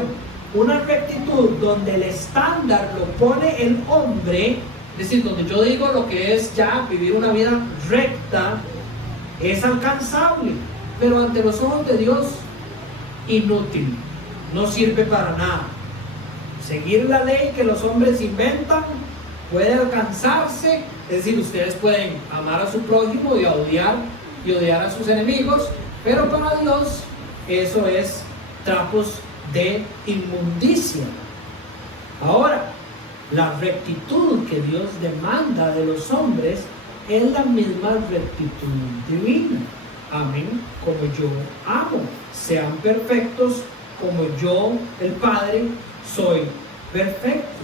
una rectitud donde el estándar lo pone el hombre, es decir, donde yo digo lo que es ya vivir una vida recta, es alcanzable, pero ante los ojos de Dios, inútil, no sirve para nada. Seguir la ley que los hombres inventan puede alcanzarse, es decir, ustedes pueden amar a su prójimo y odiar a sus enemigos, pero para Dios eso es trapos de inmundicia. Ahora, la rectitud que Dios demanda de los hombres es la misma rectitud divina. Amén. Como yo amo, sean perfectos como yo, el Padre, soy perfecto.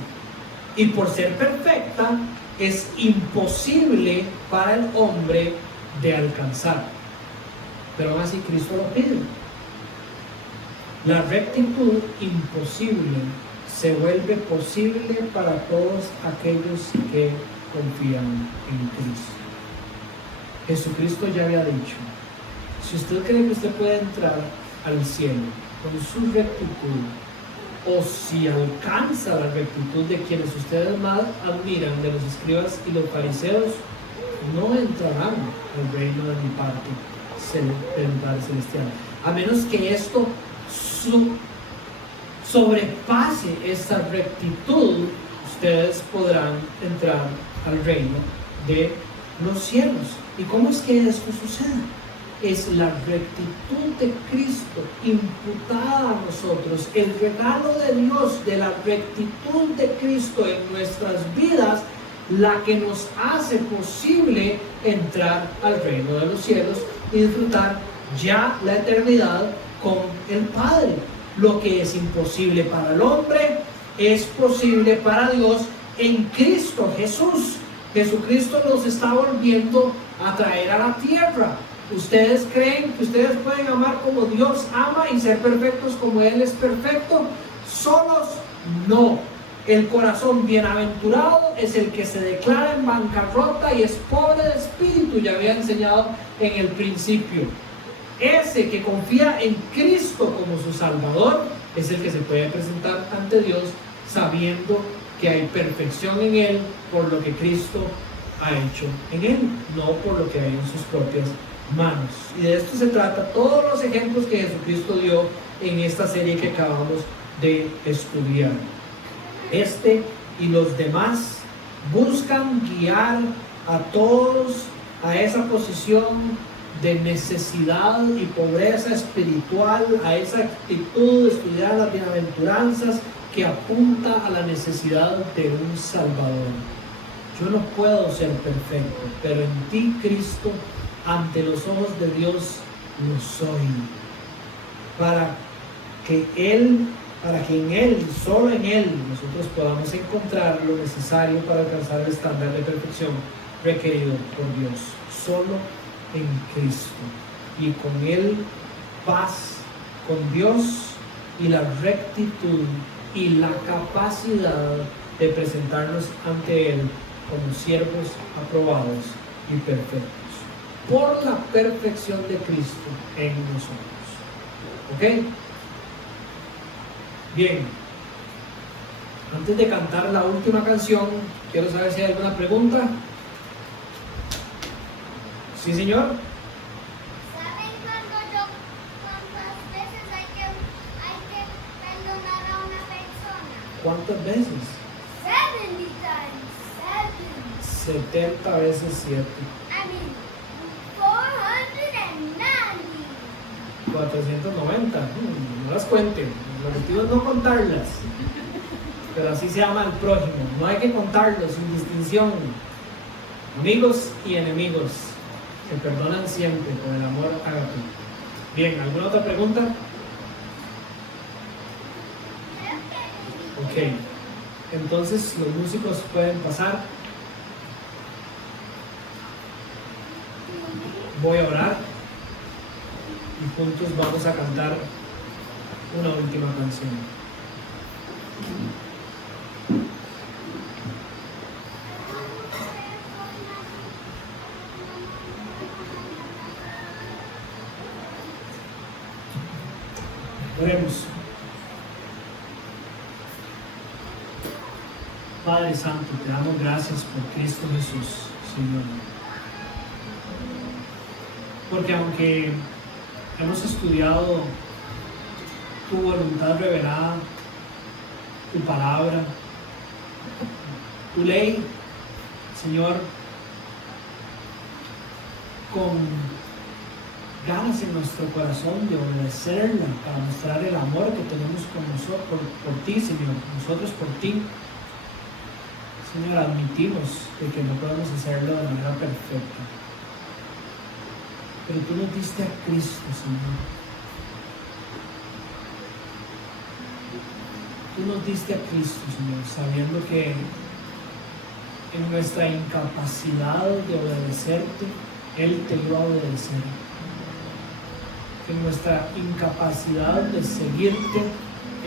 Y por ser perfecta, es imposible para el hombre de alcanzar. Pero aún así Cristo lo pide. La rectitud imposible se vuelve posible para todos aquellos que confían en Cristo. Jesucristo ya había dicho: si usted cree que usted puede entrar al cielo con su rectitud, o si alcanza la rectitud de quienes ustedes más admiran, de los escribas y los fariseos, no entrarán al reino de mi Padre Celestial, a menos que esto sobrepase esta rectitud. Ustedes podrán entrar al reino de los cielos. ¿Y cómo es que esto sucede? Es la rectitud de Cristo imputada a nosotros, el regalo de Dios de la rectitud de Cristo en nuestras vidas, la que nos hace posible entrar al reino de los cielos y disfrutar ya la eternidad con el Padre. Lo que es imposible para el hombre es posible para Dios en Cristo Jesús. Jesucristo nos está volviendo a traer a la tierra. ¿Ustedes creen que ustedes pueden amar como Dios ama y ser perfectos como Él es perfecto? Solos, no. El corazón bienaventurado es el que se declara en bancarrota y es pobre de espíritu, ya había enseñado en el principio. Ese que confía en Cristo como su Salvador es el que se puede presentar ante Dios sabiendo que hay perfección en Él por lo que Cristo ha hecho en Él, no por lo que hay en sus propias manos. Y de esto se trata todos los ejemplos que Jesucristo dio en esta serie que acabamos de estudiar. Este y los demás buscan guiar a todos a esa posición de necesidad y pobreza espiritual, a esa actitud de estudiar las bienaventuranzas que apunta a la necesidad de un Salvador. Yo no puedo ser perfecto, pero en ti, Cristo, ante los ojos de Dios lo soy, para que en Él, solo en Él, nosotros podamos encontrar lo necesario para alcanzar el estándar de perfección requerido por Dios. Solo en Cristo, y con Él paz con Dios y la rectitud y la capacidad de presentarnos ante Él como siervos aprobados y perfectos por la perfección de Cristo en nosotros. ¿Ok? Bien, antes de cantar la última canción, quiero saber si hay alguna pregunta. ¿Sí, señor? ¿Saben cuántas veces hay que perdonar a una persona? ¿Cuántas veces? 70 times 7. 70 veces 7. I mean, 490. 490. No las cuenten. Lo objetivo es no contarlas. Pero así se ama al prójimo. No hay que contarlos sin distinción. Amigos y enemigos se perdonan siempre con el amor ágape. Bien, ¿alguna otra pregunta? Ok. Entonces los músicos pueden pasar. Voy a orar y juntos vamos a cantar una última canción. Oremos. Padre Santo, te damos gracias por Cristo Jesús, Señor. Porque aunque hemos estudiado tu voluntad revelada, tu palabra, tu ley, Señor, con ganas en nuestro corazón de obedecerla para mostrar el amor que tenemos con nosotros, por ti, Señor, nosotros por ti. Señor, admitimos de que no podemos hacerlo de manera perfecta, pero tú nos diste a Cristo, Señor. Tú nos diste a Cristo, Señor, sabiendo que en nuestra incapacidad de obedecerte, Él te iba a obedecer. En nuestra incapacidad de seguirte,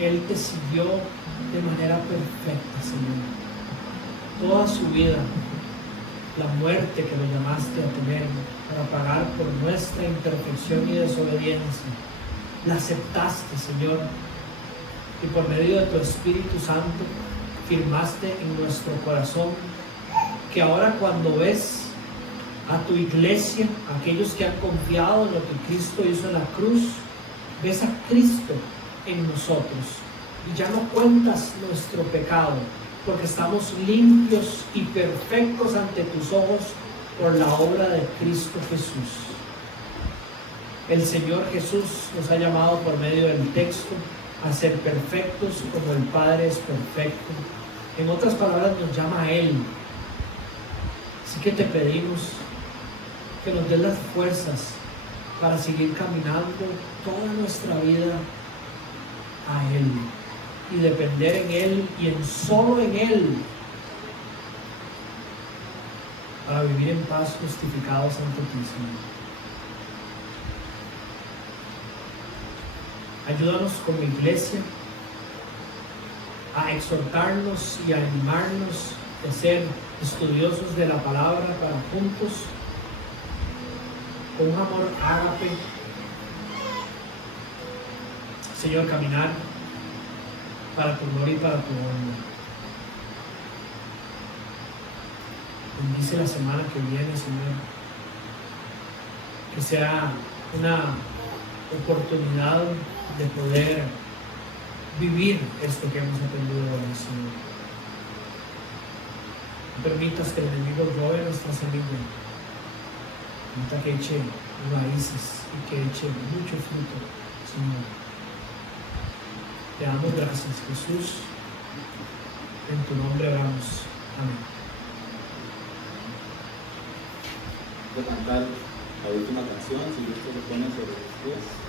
Él te siguió de manera perfecta, Señor. Toda su vida, la muerte que lo llamaste a tener para pagar por nuestra imperfección y desobediencia, la aceptaste, Señor, y por medio de tu Espíritu Santo firmaste en nuestro corazón que ahora cuando ves a tu iglesia, aquellos que han confiado en lo que Cristo hizo en la cruz, ves a Cristo en nosotros y ya no cuentas nuestro pecado, porque estamos limpios y perfectos ante tus ojos por la obra de Cristo Jesús. El Señor Jesús nos ha llamado por medio del texto a ser perfectos como el Padre es perfecto. En otras palabras, nos llama a Él. Así que te pedimos que nos des las fuerzas para seguir caminando toda nuestra vida a Él y depender en Él y solo en Él, para vivir en paz justificados ante ti, Señor. Ayúdanos como iglesia a exhortarnos y a animarnos a ser estudiosos de la palabra para juntos, con un amor ágape, Señor, caminar para tu gloria y para tu honra. Bendice la semana que viene, Señor, que sea una oportunidad de poder vivir esto que hemos aprendido hoy, Señor. No permitas que el enemigo robe nuestra semilla. Permita que eche raíces y que eche mucho fruto, Señor. Te damos gracias, Jesús. En tu nombre oramos. Amén. Voy a cantar la última canción, si Dios te lo pone sobre los pies.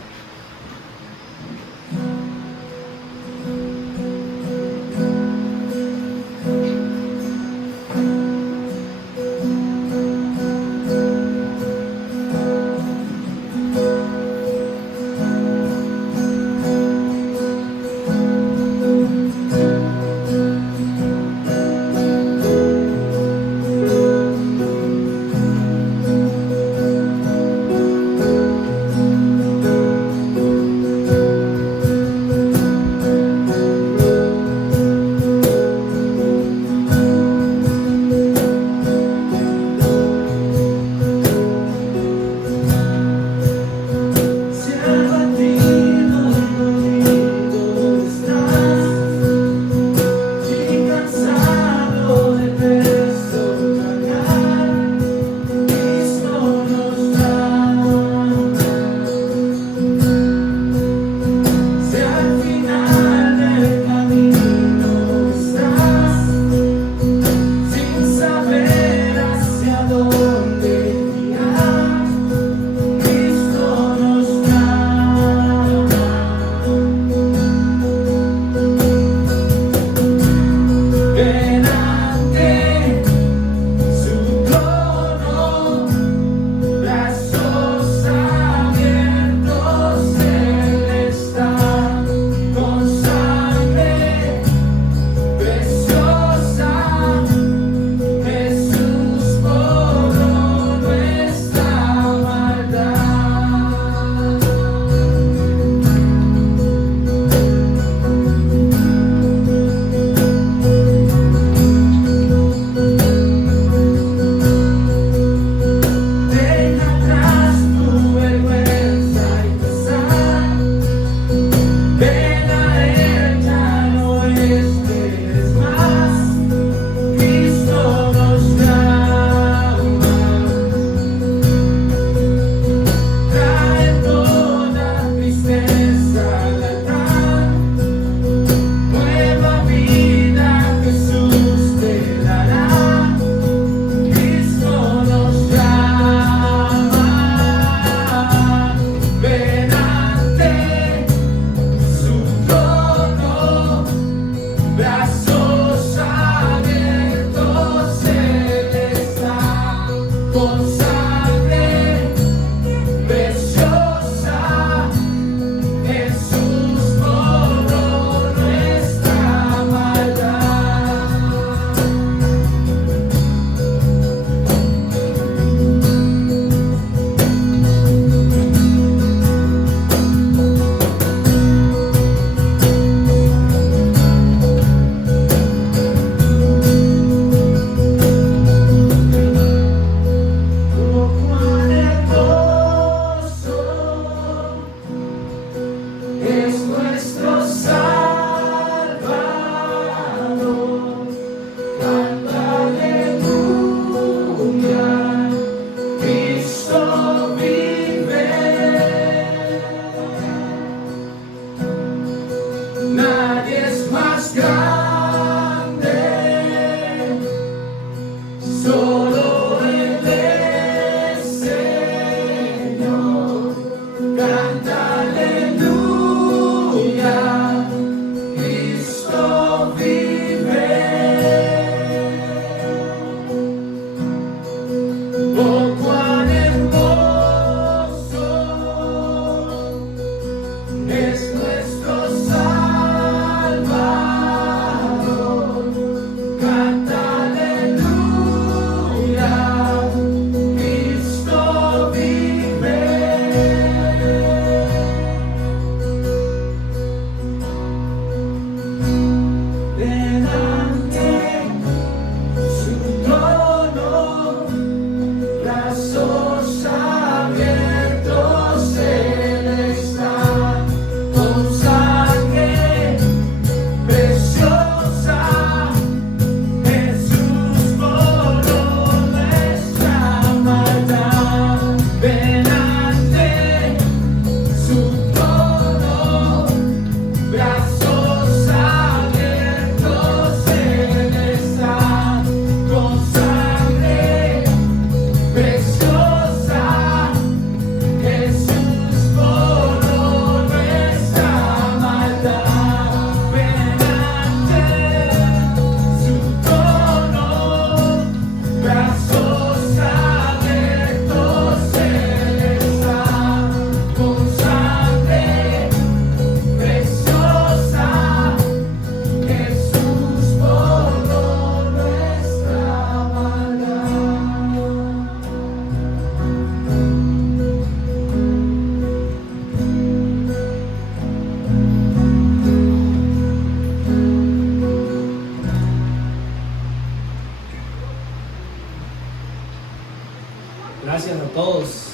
todos.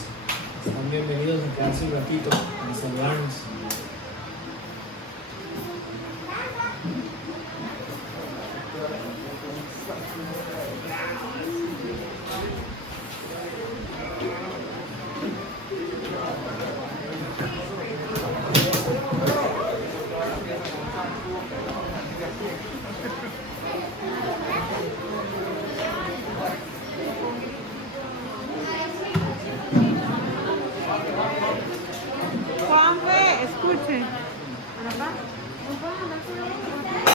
Están bienvenidos a quedarse un ratito a saludarnos. Juanfe, escuche.